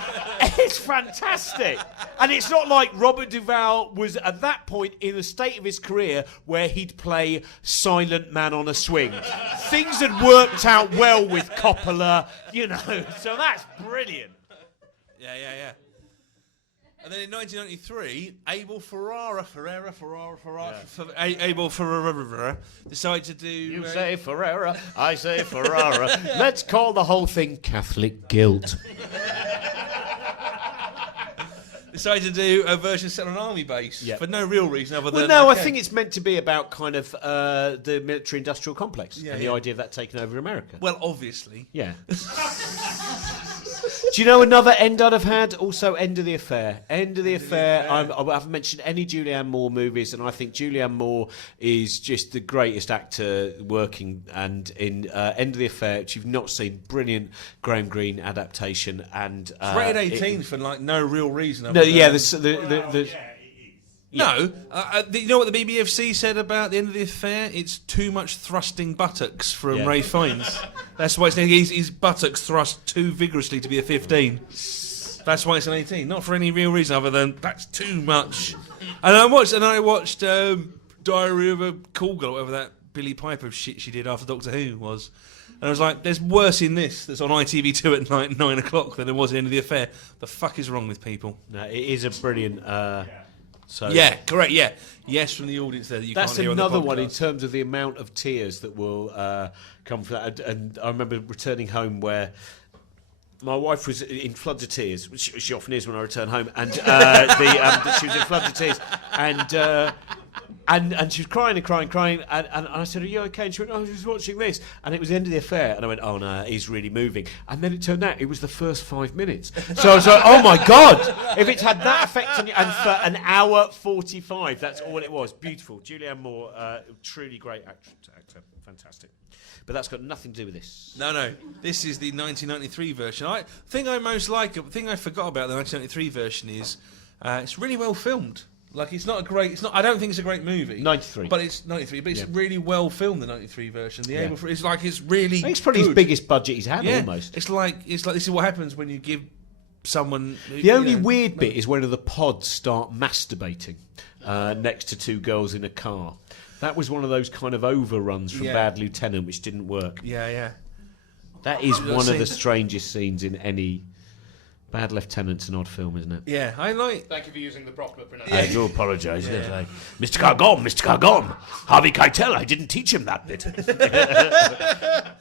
It's fantastic. And it's not like Robert Duvall was at that point in the state of his career where he'd play Silent Man on a swing. Things had worked out well with Coppola, so that's brilliant. Yeah. And then in 1993, Abel Ferrara decided to do... You say Ferrara, I say Ferrara. Let's call the whole thing Catholic guilt. Decided to do a version set on an army base for no real reason other than... Well, no, I think it's meant to be about kind of the military-industrial complex and the idea of that taking over America. Well, obviously. Yeah. Do you know another end I'd have had? Also, End of the Affair. End of the Affair. I haven't mentioned any Julianne Moore movies, and I think Julianne Moore is just the greatest actor working. And in End of the Affair, which you've not seen, brilliant Graham Greene adaptation. And it's rated 18 for like no real reason. No, yeah, No, you know what the BBFC said about the End of the Affair? It's too much thrusting buttocks from Ray Fiennes. That's why his buttocks thrust too vigorously to be a 15. That's why it's an 18. Not for any real reason other than that's too much. And I watched Diary of a Call Girl, whatever that Billy Piper shit she did after Doctor Who was. And I was like, there's worse in this that's on ITV2 at night, 9 o'clock than there was at the End of the Affair. The fuck is wrong with people? No, it is a brilliant... So yeah, correct. Yeah, yes, from the audience there. That you that's can't hear another on the one in podcast. terms of the amount of tears that will come from that. And I remember returning home where my wife was in floods of tears, which she often is when I return home, and she was in floods of tears, and she was crying, and I said, "Are you okay?" And she went, "Oh, I was just watching this," and it was the End of the Affair, and I went, "Oh no, he's really moving." And then it turned out it was the first 5 minutes, so I was like, "Oh my god!" If it's had that effect on you, and for an hour 45, that's all it was. Beautiful, Julianne Moore, truly great actor, fantastic. But that's got nothing to do with this. No. This is the 1993 version. The thing I most like, the thing I forgot about the 1993 version is it's really well filmed. Like it's not. I don't think it's a great movie. 93. But it's 93. But it's really well filmed. The 93 version. It's really. I think it's probably his biggest budget he's had. Almost. It's like this is what happens when you give someone. The only weird bit is when the pods start masturbating next to two girls in a car. That was one of those kind of overruns from Bad Lieutenant, which didn't work. Yeah. That is one of the strangest scenes in any Bad Lieutenant's an odd film, isn't it? Yeah, I like. Thank you for using the proper pronunciation. I do apologise. Yes, Mr. Gargon, Harvey Keitel, I didn't teach him that bit.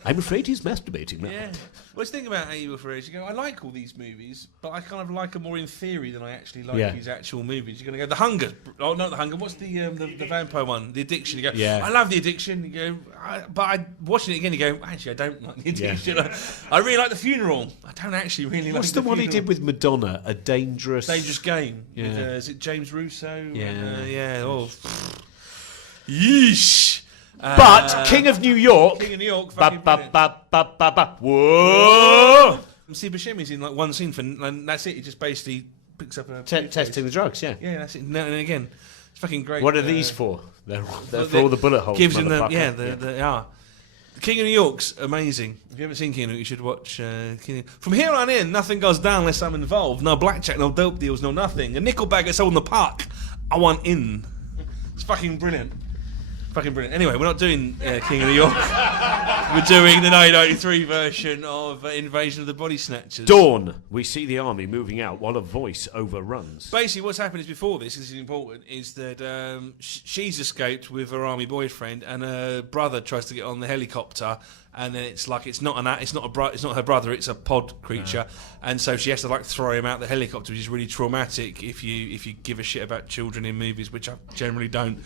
I'm afraid he's masturbating now. Yeah. Well, the thing about Abel Ferrara, you go, I like all these movies, but I kind of like them more in theory than I actually like his actual movies. You're going to go, The Hunger. Oh, not The Hunger. What's the vampire one? The Addiction. You go, I love The Addiction. You go, but watching it again, you go, actually, I don't like The Addiction. I really like The Funeral. I don't actually really like What's the one he did with Madonna? A Dangerous Game. Yeah. With, is it James Russo? Yeah. Oh. Yeesh. But King of New York. King of New York. Ba, Fucking ba, brilliant. ba, ba, ba, ba. Whoa! See, Buscemi's in like one scene, and that's it. He just basically picks up a Testing the drugs, yeah. Yeah, that's it. And again, it's fucking great. What are these for? They're for all the bullet holes. Gives him the motherfucker. they are. The King of New York's amazing. If you haven't seen King of New York, you should watch King of New York. From here on in, nothing goes down unless I'm involved. No blackjack, no dope deals, no nothing. A nickel bag gets sold in the park. I want in. It's fucking brilliant. Fucking brilliant. Anyway, we're not doing King of New York. We're doing the 1993 version of Invasion of the Body Snatchers. Dawn. We see the army moving out while a voice overruns. Basically, what's happened is before this is important. Is that she's escaped with her army boyfriend, and her brother tries to get on the helicopter, and then it's like it's not her brother, it's a pod creature, and so she has to like throw him out the helicopter, which is really traumatic if you give a shit about children in movies, which I generally don't.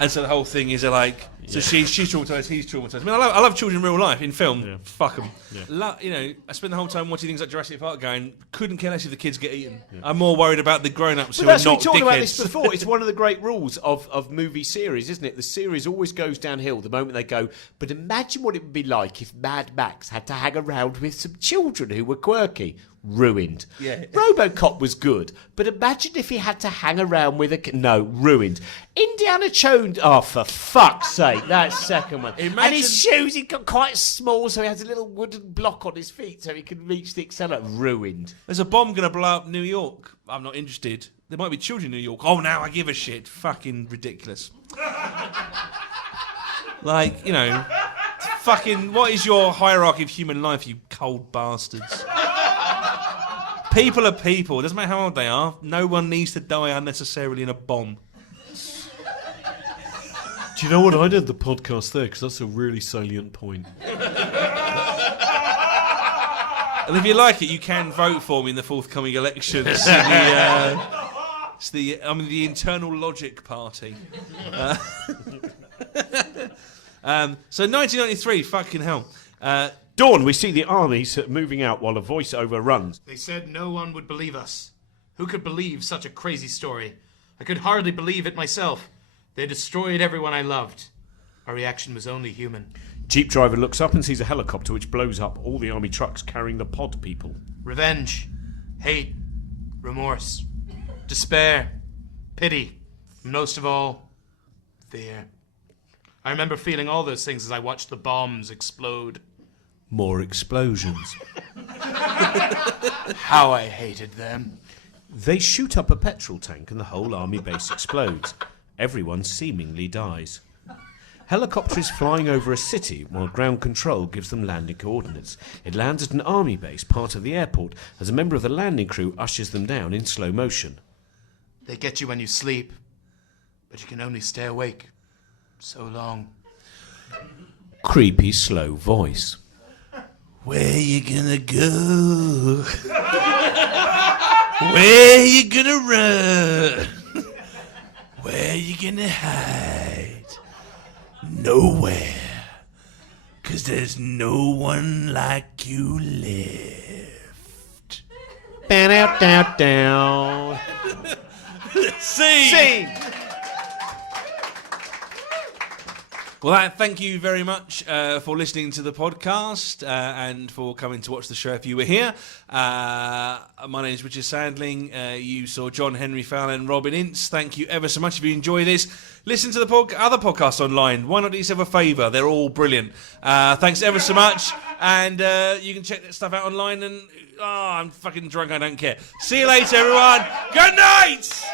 And so the whole thing is so she's traumatized, he's traumatized. I mean, I love children in real life in film. Yeah. Fuck them. Yeah. I spend the whole time watching things like Jurassic Park, going, couldn't care less if the kids get eaten. Yeah. I'm more worried about the grown-ups who are not we talked dickheads. about this before. It's one of the great rules of movie series, isn't it? The series always goes downhill the moment they go. But imagine what it would be like if Mad Max had to hang around with some children who were quirky. Ruined. Yeah. RoboCop was good, but imagine if he had to hang around with ruined. Indiana Jones. Oh, for fuck's sake, that second one. And his shoes, he got quite small, so he has a little wooden block on his feet so he can reach the accelerator. Ruined. There's a bomb going to blow up New York. I'm not interested. There might be children in New York. Oh, now I give a shit. Fucking ridiculous. Fucking, what is your hierarchy of human life, you cold bastards? People are people. It doesn't matter how old they are. No one needs to die unnecessarily in a bomb. Do you know what? I did the podcast there because that's a really salient point. And if you like it, you can vote for me in the forthcoming elections. It's the Internal Logic Party. So 1993, fucking hell. Dawn, we see the army moving out while a voice overruns. They said no one would believe us. Who could believe such a crazy story? I could hardly believe it myself. They destroyed everyone I loved. Our reaction was only human. Jeep driver looks up and sees a helicopter which blows up all the army trucks carrying the pod people. Revenge, hate, remorse, despair, pity, and most of all, fear. I remember feeling all those things as I watched the bombs explode. More explosions. How I hated them. They shoot up a petrol tank and the whole army base explodes. Everyone seemingly dies. Helicopter is flying over a city while ground control gives them landing coordinates. It lands at an army base, part of the airport, as a member of the landing crew ushers them down in slow motion. They get you when you sleep, but you can only stay awake so long. Creepy, slow voice. Where you gonna go? Where you gonna run? Where you gonna hide? Nowhere. 'Cause there's no one like you left. Down. Scene! Well, thank you very much for listening to the podcast and for coming to watch the show if you were here. My name is Richard Sandling. You saw John Henry Falle and Robin Ince. Thank you ever so much. If you enjoy this, listen to the other podcasts online. Why not do yourself a favour? They're all brilliant. Thanks ever so much. And you can check that stuff out online. And I'm fucking drunk. I don't care. See you later, everyone. Good night!